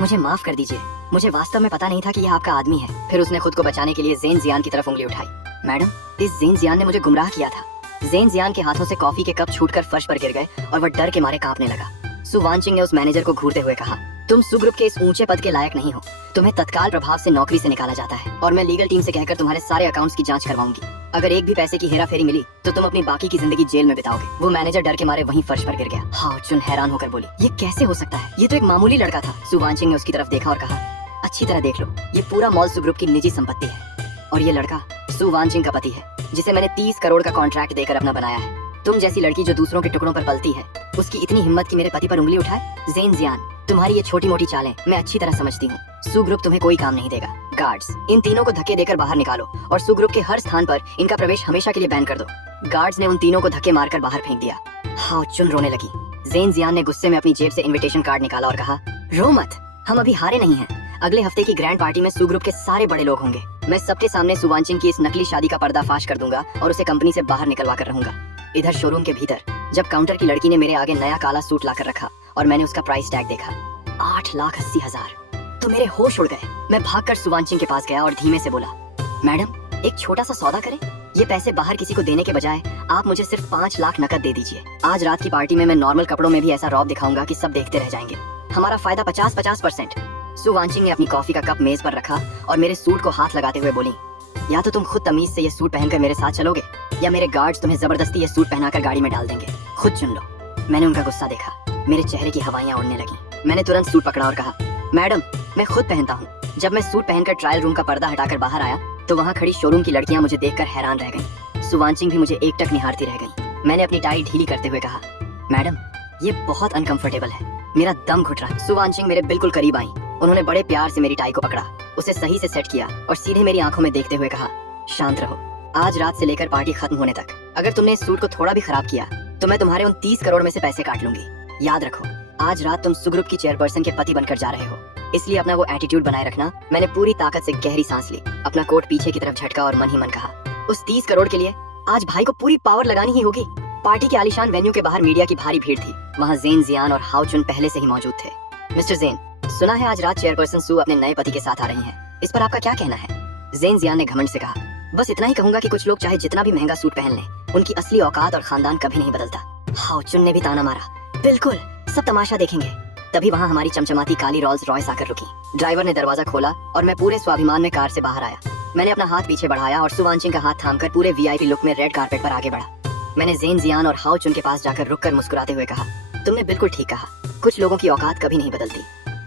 मुझे माफ कर दीजिए, मुझे वास्तव में पता नहीं था कि यह आपका आदमी है। फिर उसने खुद को बचाने के लिए ज़ेन जियान की तरफ उंगली उठाई। मैडम, इस ज़ेन जियान ने मुझे गुमराह किया था। ज़ेन जियान के हाथों से कॉफी के कप छूटकर फर्श पर गिर गए और वह डर के मारे कांपने लगा। सु वानचिंग ने उस मैनेजर को घूरते हुए कहा, तुम सु ग्रुप के इस ऊंचे पद के लायक नहीं हो, तुम्हें तत्काल प्रभाव से नौकरी से निकाला जाता है और मैं लीगल टीम से कहकर तुम्हारे सारे अकाउंट्स की जांच करवाऊंगी। अगर एक भी पैसे की हेराफेरी मिली तो तुम अपनी बाकी की जिंदगी जेल में बिताओगे। वो मैनेजर डर के मारे वहीं फर्श पर गिर गया। हाउ चुन हैरान होकर बोली, ये कैसे हो सकता है? ये तो एक मामूली लड़का था। सु वानचिंग ने उसकी तरफ देखा और कहा, अच्छी तरह देख लो, ये पूरा मॉल सु ग्रुप की निजी संपत्ति है और ये लड़का सु वानचिंग का पति है, जिसे मैंने 30 करोड़ का कॉन्ट्रैक्ट देकर अपना बनाया है। तुम जैसी लड़की जो दूसरों के टुकड़ों पर पलती है, उसकी इतनी हिम्मत कि मेरे पति पर उंगली उठाए? ज़ेन जियान, तुम्हारी ये छोटी मोटी चालें मैं अच्छी तरह समझती हूँ। सु ग्रुप तुम्हें कोई काम नहीं देगा। गार्ड्स, इन तीनों को धक्के देकर बाहर निकालो और सु ग्रुप के हर स्थान पर इनका प्रवेश हमेशा के लिए बैन कर दो। गार्ड्स ने उन तीनों को धक्के मारकर बाहर फेंक दिया। हाउ चुन रोने लगी। ज़ेन जियान ने गुस्से में अपनी जेब से इन्विटेशन कार्ड निकाला और कहा, रो मत, हम अभी हारे नहीं हैं। अगले हफ्ते की ग्रैंड पार्टी में सु ग्रुप के सारे बड़े लोग होंगे। मैं सबके सामने सु वानचिंग की इस नकली शादी का पर्दाफाश कर दूंगा और उसे कंपनी से बाहर निकलवा कर रहूंगा। इधर शोरूम के भीतर जब काउंटर की लड़की ने मेरे आगे नया काला सूट लाकर रखा और मैंने उसका प्राइस टैग देखा, 8,80,000, तो मेरे होश उड़ गए। मैं भागकर सु वानचिंग के पास गया और धीमे से बोला, मैडम, एक छोटा सा सौदा करें? ये पैसे बाहर किसी को देने के बजाय आप मुझे सिर्फ 5 लाख नकद दे दीजिए। आज रात की पार्टी में मैं नॉर्मल कपड़ों में भी ऐसा रौब दिखाऊंगा कि सब देखते रह जाएंगे। हमारा फायदा 50-50%। सु वानचिंग ने अपनी कॉफी का कप मेज पर रखा और मेरे सूट को हाथ लगाते हुए बोली, या तो तुम खुद तमीज से ये सूट पहनकर मेरे साथ चलोगे या मेरे गार्ड्स तुम्हें जबरदस्ती ये सूट पहनाकर गाड़ी में डाल देंगे। खुद चुन लो। मैंने उनका गुस्सा देखा, मेरे चेहरे की हवाइयां उड़ने लगी। मैंने तुरंत सूट पकड़ा और कहा, मैडम, मैं खुद पहनता हूँ। जब मैं सूट पहनकर ट्रायल रूम का पर्दा हटाकर बाहर आया तो वहाँ खड़ी शोरूम की लड़कियां मुझे देखकर हैरान रह गईं। सु वानचिंग भी मुझे एकटक निहारती रह गईं। मैंने अपनी टाई ढीली करते हुए कहा, मैडम, ये बहुत अनकंफर्टेबल है, मेरा दम घुट रहा है। सु वानचिंग मेरे बिल्कुल करीब आई। उन्होंने बड़े प्यार से मेरी टाई को पकड़ा, उसे सही से सेट किया और सीधे मेरी आंखों में देखते हुए कहा, शांत रहो, आज रात से लेकर पार्टी खत्म होने तक अगर तुमने इस सूट को थोड़ा भी खराब किया तो मैं तुम्हारे उन 30 करोड़ में से पैसे काट लूंगी। याद रखो, आज रात तुम सु ग्रुप की चेयरपर्सन के पति बनकर जा रहे हो, इसलिए अपना वो एटीट्यूड बनाए रखना। मैंने पूरी ताकत से गहरी सांस ली, अपना कोट पीछे की तरफ झटका और मन ही मन कहा, उस 30 करोड़ के लिए आज भाई को पूरी पावर लगानी ही होगी। पार्टी के आलीशान वेन्यू के बाहर मीडिया की भारी भीड़ थी। वहाँ ज़ेन जियान और हाउ चुन पहले से ही मौजूद थे। मिस्टर ज़ेन, सुना है आज रात चेयरपर्सन सु अपने नए पति के साथ आ रही हैं, इस पर आपका क्या कहना है? ज़ेन जियान ने घमंड से कहा, बस इतना ही कहूंगा कि कुछ लोग चाहे जितना भी महंगा सूट पहन लें, उनकी असली औकात और खानदान कभी नहीं बदलता। हाउ चुन ने भी ताना मारा, बिल्कुल, सब तमाशा देखेंगे। तभी वहाँ हमारी चमचमाती काली रोल्स रॉयस आकर रुकी। ड्राइवर ने दरवाजा खोला और मैं पूरे स्वाभिमान में कार से बाहर आया। मैंने अपना हाथ पीछे बढ़ाया और सु वानचिंग का हाथ थामकर पूरे वीआईपी लुक में रेड कारपेट पर आगे बढ़ा। मैंने ज़ेन जियान और हाउ चुन के पास जाकर रुककर मुस्कुराते हुए कहा, तुमने बिल्कुल ठीक कहा, कुछ लोगों की औकात कभी नहीं बदलती।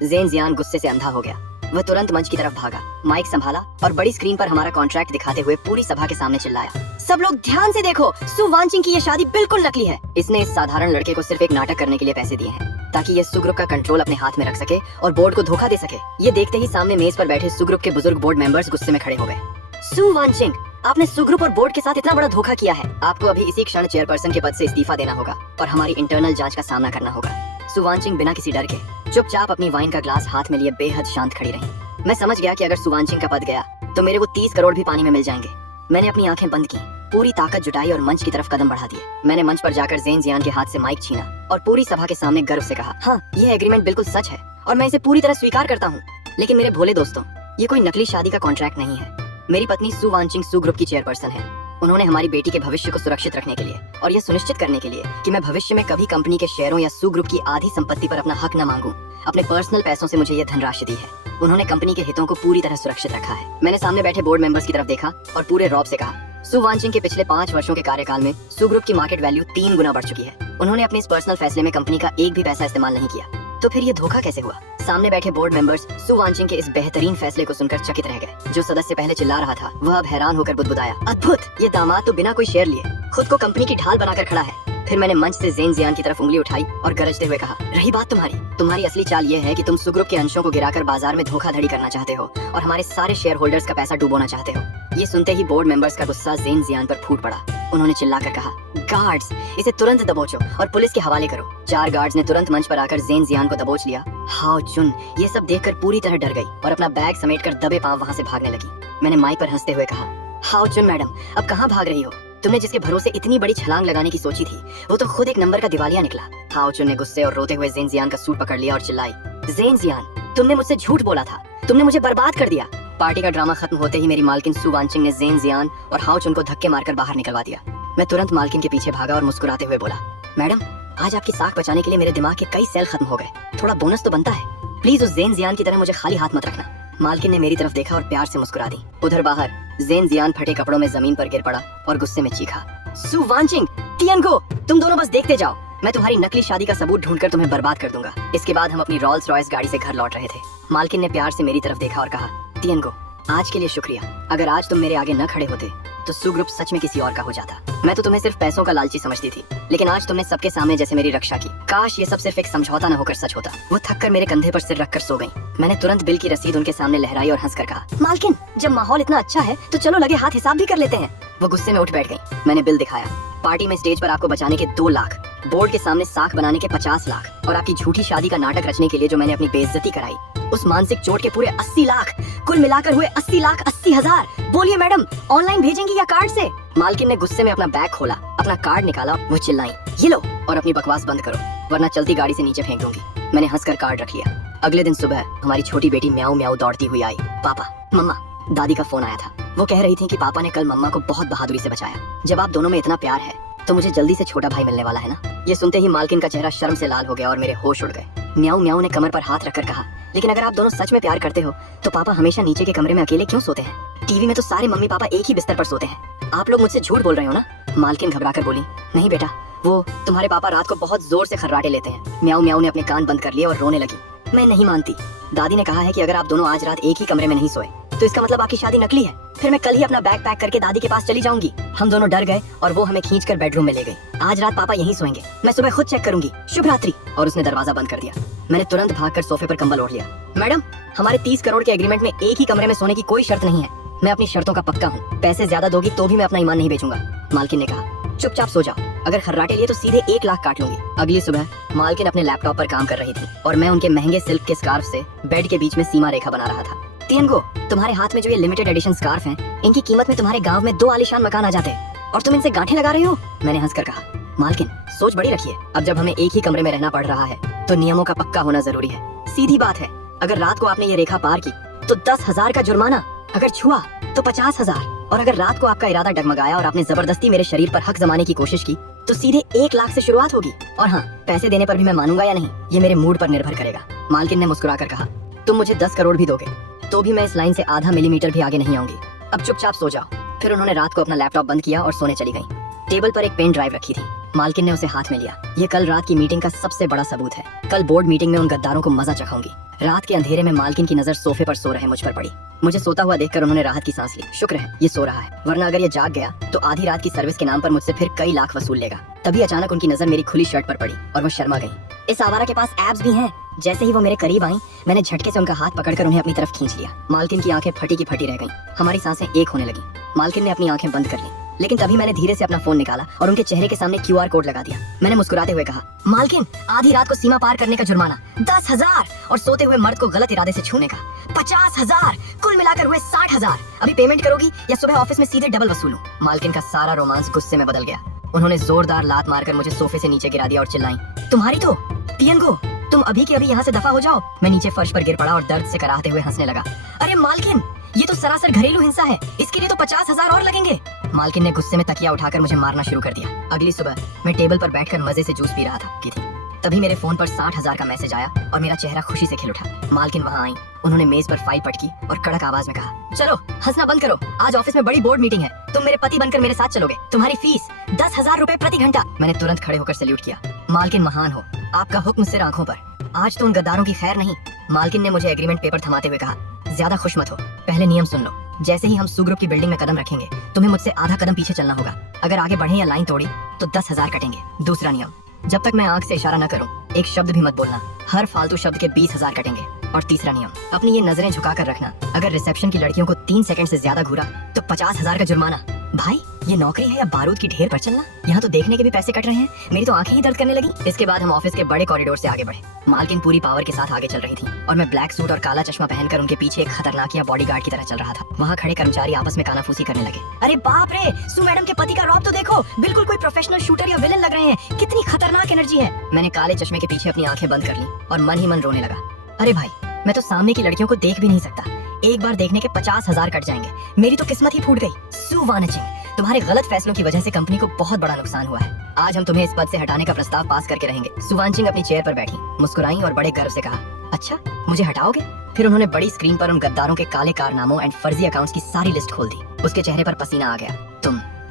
ज़ेन जियान गुस्से से अंधा हो गया। वह तुरंत मंच की तरफ भागा, माइक संभाला और बड़ी स्क्रीन पर हमारा कॉन्ट्रैक्ट दिखाते हुए पूरी सभा के सामने चिल्लाया, सब लोग ध्यान से देखो, सु वानचिंग की ये शादी बिल्कुल नकली है। इसने इस साधारण लड़के को सिर्फ एक नाटक करने के लिए पैसे दिए हैं ताकि ये सु ग्रुप का कंट्रोल अपने हाथ में रख सके और बोर्ड को धोखा दे सके। ये देखते ही सामने मेज पर बैठे सु ग्रुप के बुजुर्ग बोर्ड मेंबर्स गुस्से में खड़े हो गए। सु वानचिंग, आपने सु ग्रुप और बोर्ड के साथ इतना बड़ा धोखा किया है। आपको अभी इसी क्षण चेयरपर्सन के पद से इस्तीफा देना होगा और हमारी इंटरनल जांच का सामना करना होगा। सु वानचिंग बिना किसी डर के चुपचाप अपनी वाइन का ग्लास हाथ में लिए बेहद शांत खड़ी रही। मैं समझ गया कि अगर सु वानचिंग का पद गया तो मेरे को 30 करोड़ भी पानी में मिल जाएंगे। मैंने अपनी आंखें बंद की, पूरी ताकत जुटाई और मंच की तरफ कदम बढ़ा दिए। मैंने मंच पर जाकर ज़ेन जियान के हाथ से माइक छीना और पूरी सभा के सामने गर्व से कहा, हाँ, यह एग्रीमेंट बिल्कुल सच है और मैं इसे पूरी तरह स्वीकार करता हूँ। लेकिन मेरे भोले दोस्तों, ये कोई नकली शादी का कॉन्ट्रैक्ट नहीं है। मेरी पत्नी सु वानचिंग सु ग्रुप की चेयरपर्सन है। उन्होंने हमारी बेटी के भविष्य को सुरक्षित रखने के लिए और यह सुनिश्चित करने के लिए कि मैं भविष्य में कभी कंपनी के शेयरों या सु ग्रुप की आधी संपत्ति पर अपना हक न मांगूं, अपने पर्सनल पैसों से मुझे यह धनराशि दी है। उन्होंने कंपनी के हितों को पूरी तरह सुरक्षित रखा है। मैंने सामने बैठे बोर्ड मेंबर्स की तरफ देखा और पूरे रौब से कहा, सु वानचिंग के पिछले 5 वर्षों के कार्यकाल में सु ग्रुप की मार्केट वैल्यू 3 गुना बढ़ चुकी है। उन्होंने अपने इस पर्सनल फैसले में कंपनी का एक भी पैसा इस्तेमाल नहीं किया, तो फिर ये धोखा कैसे हुआ? सामने बैठे बोर्ड मेंबर्स सु वानचिंग के इस बेहतरीन फैसले को सुनकर चकित रह गए। जो सदस्य पहले चिल्ला रहा था वह अब हैरान होकर बुदबुदाया, अद्भुत, ये दामाद तो बिना कोई शेयर लिए खुद को कंपनी की ढाल बनाकर खड़ा है। फिर मैंने मंच से ज़ेन जियान की तरफ उंगली उठाई और गरजते हुए कहा, रही बात तुम्हारी असली चाल ये है कि तुम सु ग्रुप के अंशों को गिराकर बाजार में धोखाधड़ी करना चाहते हो और हमारे सारे शेयर होल्डर्स का पैसा डुबोना चाहते हो। ये सुनते ही बोर्ड मेंबर्स का गुस्सा ज़ेन जियान पर फूट पड़ा। उन्होंने चिल्लाकर कहा, गार्ड्स, इसे तुरंत दबोचो और पुलिस के हवाले करो। 4 गार्ड्स ने तुरंत मंच पर आकर ज़ेन जियान को दबोच लिया। हाओ चुन ये सब देखकर पूरी तरह डर गई और अपना बैग समेटकर दबे पांव वहां से भागने लगी। मैंने माइक पर हंसते हुए कहा, हाओ चुन मैडम, अब कहाँ भाग रही हो? तुमने जिसके भरोसे इतनी बड़ी छलांग लगाने की सोची थी वो तो खुद एक नंबर का दिवालिया निकला। हाओ चुन ने गुस्से और रोते हुए ज़ेन जियान का सूट पकड़ लिया और चिल्लाई, ज़ेन जियान, तुमने मुझसे झूठ बोला था, तुमने मुझे बर्बाद कर दिया। पार्टी का ड्रामा खत्म होते ही मेरी मालकिन सु वानचिंग ने ज़ेन जियान और हाओ चुन को धक्के मारकर बाहर निकलवा दिया। मैं तुरंत मालकिन के पीछे भागा और मुस्कुराते हुए बोला, मैडम, आज आपकी साख बचाने के लिए मेरे दिमाग के कई सेल खत्म हो गए, थोड़ा बोनस तो बनता है। प्लीज उस ज़ेन जियान की तरह मुझे खाली हाथ मत रखना। मालकिन ने मेरी तरफ देखा और प्यार से मुस्कुरा दी। उधर बाहर ज़ेन जियान फटे कपड़ों में जमीन पर गिर पड़ा और गुस्से में चीखा, सु वानचिंग, तियानगो, तुम दोनों बस देखते जाओ, मैं तुम्हारी नकली शादी का सबूत ढूंढकर तुम्हें बर्बाद कर दूंगा। इसके बाद हम अपनी रोल्स रॉयस गाड़ी से घर लौट रहे थे। मालकिन ने प्यार से मेरी तरफ देखा और कहा, तियानगो, आज के लिए शुक्रिया। अगर आज तुम मेरे आगे न खड़े होते तो सु ग्रुप सच में किसी और का हो जाता। मैं तो तुम्हें सिर्फ पैसों का लालची समझती थी, लेकिन आज तुमने सबके सामने जैसे मेरी रक्षा की। काश ये सब सिर्फ एक समझौता न होकर सच होता। वो थककर मेरे कंधे पर सिर रखकर सो गईं। मैंने तुरंत बिल की रसीद उनके सामने लहराई और हंसकर कहा, मालकिन, जब माहौल इतना अच्छा है तो चलो लगे हाथ हिसाब भी कर लेते हैं। वो गुस्से में उठ बैठ गई। मैंने बिल दिखाया। पार्टी में स्टेज पर आपको बचाने के 2 लाख, बोर्ड के सामने साख बनाने के 50 लाख और आपकी झूठी शादी का नाटक रचने के लिए जो मैंने अपनी बेइज्जती कराई उस मानसिक चोट के पूरे 80 लाख, कुल मिलाकर हुए 80 लाख 80 हजार। बोलिए मैडम, ऑनलाइन भेजेंगी या कार्ड से? मालकिन ने गुस्से में अपना बैग खोला, अपना कार्ड निकाला। वो चिल्लाई, ये लो और अपनी बकवास बंद करो वरना चलती गाड़ी से नीचे फेंक दूंगी। मैंने हंसकर कार्ड रख लिया। अगले दिन सुबह हमारी छोटी बेटी म्याऊ म्याऊ दौड़ती हुई आई। पापा, मम्मा, दादी का फोन आया था। वो कह रही थी कि पापा ने कल मम्मा को बहुत बहादुरी से बचाया। जब आप दोनों में इतना प्यार है तो मुझे जल्दी से छोटा भाई मिलने वाला है ना। ये सुनते ही मालकिन का चेहरा शर्म से लाल हो गया और मेरे होश उड़ गए। म्याऊ म्याऊ ने कमर पर हाथ रखकर कहा, लेकिन अगर आप दोनों सच में प्यार करते हो तो पापा हमेशा नीचे के कमरे में अकेले क्यों सोते हैं? टीवी में तो सारे मम्मी पापा एक ही बिस्तर पर सोते हैं। आप लोग मुझसे झूठ बोल रहे हो ना? मालकिन घबराकर बोली, नहीं बेटा, वो तुम्हारे पापा रात को बहुत जोर से खर्राटे लेते हैं। म्याऊ म्याऊ ने अपने कान बंद कर लिए और रोने लगी। मैं नहीं मानती। दादी ने कहा है कि अगर आप दोनों आज रात एक ही कमरे में नहीं सोए तो इसका मतलब आपकी शादी नकली है। फिर मैं कल ही अपना बैग पैक करके दादी के पास चली जाऊंगी। हम दोनों डर गए और वो हमें खींचकर बेडरूम में ले गई। आज रात पापा यहीं सोएंगे, मैं सुबह खुद चेक करूंगी। शुभ रात्रि। और उसने दरवाजा बंद कर दिया। मैंने तुरंत भागकर सोफे पर कंबल ओढ़ लिया। मैडम, हमारे 30 करोड़ के एग्रीमेंट में एक ही कमरे में सोने की कोई शर्त नहीं है। मैं अपनी शर्तों का पक्का हूँ। पैसे ज्यादा दोगी तो भी मैं अपना ईमान नहीं बेचूंगा। मालकिन ने कहा, चुपचाप सो जाओ, अगर खर्राटे लिए तो सीधे 1 लाख काट लूंगी। अगली सुबह मालकिन अपने लैपटॉप पर काम कर रही थी और मैं उनके महंगे सिल्क के स्कार्फ से बेड के बीच में सीमा रेखा बना रहा था। तियानगो, तुम्हारे हाथ में जो ये लिमिटेड एडिशन स्कार्फ हैं, इनकी कीमत में तुम्हारे गांव में 2 आलीशान मकान आ जाते और तुम इनसे गांठें लगा रहे हो। मैंने हंसकर कहा, मालकिन, सोच बड़ी रखिए। अब जब हमें एक ही कमरे में रहना पड़ रहा है तो नियमों का पक्का होना जरूरी है। सीधी बात है, अगर रात को आपने ये रेखा पार की तो 10,000 का जुर्माना, अगर छुआ तो 50,000 और अगर रात को आपका इरादा डगमगाया और आपने जबरदस्ती मेरे शरीर पर हक जमाने की कोशिश की तो सीधे 1 लाख से शुरुआत होगी। और हाँ, पैसे देने पर भी मैं मानूंगा या नहीं ये मेरे मूड पर निर्भर करेगा। मालकिन ने मुस्कुराकर कहा, तुम मुझे 10 करोड़ भी दोगे तो भी मैं इस लाइन से आधा मिलीमीटर भी आगे नहीं आऊंगी। अब चुपचाप सो जाओ। फिर उन्होंने रात को अपना लैपटॉप बंद किया और सोने चली गई। टेबल पर एक पेन ड्राइव रखी थी। मालकिन ने उसे हाथ में लिया। ये कल रात की मीटिंग का सबसे बड़ा सबूत है। कल बोर्ड मीटिंग में उन गद्दारों को मजा चखाऊंगी। रात के अंधेरे में मालकिन की नजर सोफे पर सो रहे मुझ पर पड़ी। मुझे सोता हुआ देखकर उन्होंने राहत की सांस ली। शुक्र है ये सो रहा है, वरना अगर ये जाग गया तो आधी रात की सर्विस के नाम पर मुझसे फिर कई लाख वसूल लेगा। तभी अचानक उनकी नजर मेरी खुली शर्ट पर पड़ी और वो शर्मा गई। इस आवारा के पास एब्स भी हैं। जैसे ही वो मेरे करीब आई, मैंने झटके से उनका हाथ पकड़कर उन्हें अपनी तरफ खींच लिया। मालकिन की आंखें फटी की फटी रह गईं। हमारी सांसें एक होने लगी। मालकिन ने अपनी आंखें बंद कर ली, लेकिन तभी मैंने धीरे से अपना फोन निकाला और उनके चेहरे के सामने QR कोड लगा दिया। मैंने मुस्कुराते हुए कहा, मालकिन, आधी रात को सीमा पार करने का जुर्माना 10,000 और सोते हुए मर्द को गलत इरादे से छूने का 50,000, कुल मिलाकर हुए 60,000। अभी पेमेंट करोगी या सुबह ऑफिस में सीधे डबल वसूलूं? मालकिन का सारा रोमांस गुस्से में बदल गया। उन्होंने जोरदार लात मारकर मुझे सोफे से नीचे गिरा दिया और चिल्लाई, तुम्हारी तो तियनगो, तुम अभी के अभी यहाँ से दफा हो जाओ। मैं नीचे फर्श पर गिर पड़ा और दर्द से कराहते हुए हंसने लगा। अरे मालकिन, ये तो सरासर घरेलू हिंसा है, इसके लिए तो 50,000 और लगेंगे। मालकिन ने गुस्से में तकिया उठाकर मुझे मारना शुरू कर दिया। अगली सुबह मैं टेबल पर बैठकर मजे से जूस पी रहा था कि थी। तभी मेरे फोन पर 60,000 का मैसेज आया और मेरा चेहरा खुशी से खिल उठा। मालकिन वहाँ आई। उन्होंने मेज पर फाइल पटकी और कड़क आवाज में कहा, चलो हंसना बंद करो, आज ऑफिस में बड़ी बोर्ड मीटिंग है। तुम मेरे पति बनकर मेरे साथ चलोगे। तुम्हारी फीस 10,000 रुपए प्रति घंटा। मैंने तुरंत खड़े होकर सैल्यूट किया। मालकिन महान हो, आपका हुक्म सिर आंखों पर। आज तो उन गद्दारों की खैर नहीं। मालकिन ने मुझे एग्रीमेंट पेपर थमाते हुए कहा, ज्यादा खुश मत हो, पहले नियम सुन लो। जैसे ही हम सुग्रुप की बिल्डिंग में कदम रखेंगे, तुम्हें मुझसे आधा कदम पीछे चलना होगा। अगर आगे बढ़े या लाइन तोड़ी तो 10,000 कटेंगे। दूसरा नियम, जब तक मैं आंख से इशारा न करूं, एक शब्द भी मत बोलना। हर फालतू शब्द के 20,000 कटेंगे। और तीसरा नियम, अपनी ये नजरें झुका कर रखना। अगर रिसेप्शन की लड़कियों को 3 सेकंड से ज्यादा घूरा तो 50,000 का जुर्माना। भाई, ये नौकरी है या बारूद की ढेर पर चलना? यहाँ तो देखने के भी पैसे कट रहे हैं। मेरी तो आंखें ही दर्द करने लगी। इसके बाद हम ऑफिस के बड़े कॉरिडोर से आगे बढ़े। मालकिन पूरी पावर के साथ आगे चल रही थी और मैं ब्लैक सूट और काला चश्मा पहनकर उनके पीछे एक खतरनाक बॉडीगार्ड की तरह चल रहा था। वहाँ खड़े कर्मचारी आपस में कानाफूसी करने लगे। अरे बाप रे, सू मैडम के पति का रौब तो देखो, बिल्कुल कोई प्रोफेशनल शूटर या विलेन लग रहे हैं। कितनी खतरनाक एनर्जी है। मैंने काले चश्मे के पीछे अपनी आंखें बंद कर ली और मन ही मन रोने लगा। अरे भाई, मैं तो सामने की लड़कियों को देख भी नहीं सकता। एक बार देखने के 50,000 कट जाएंगे। मेरी तो किस्मत ही फूट गई। सू वानचिंग, तुम्हारे गलत फैसलों की वजह से कंपनी को बहुत बड़ा नुकसान हुआ है। आज हम तुम्हें इस पद से हटाने का प्रस्ताव पास करके रहेंगे। सुवानचिंग अपनी चेयर पर बैठी, मुस्कुराई और बड़े गर्व से कहा, अच्छा, मुझे हटाओगे? फिर उन्होंने बड़ी स्क्रीन पर उन गद्दारों के काले कारनामों एंड फर्जी अकाउंट्स की सारी लिस्ट खोल दी। उसके चेहरे पर पसीना आ गया।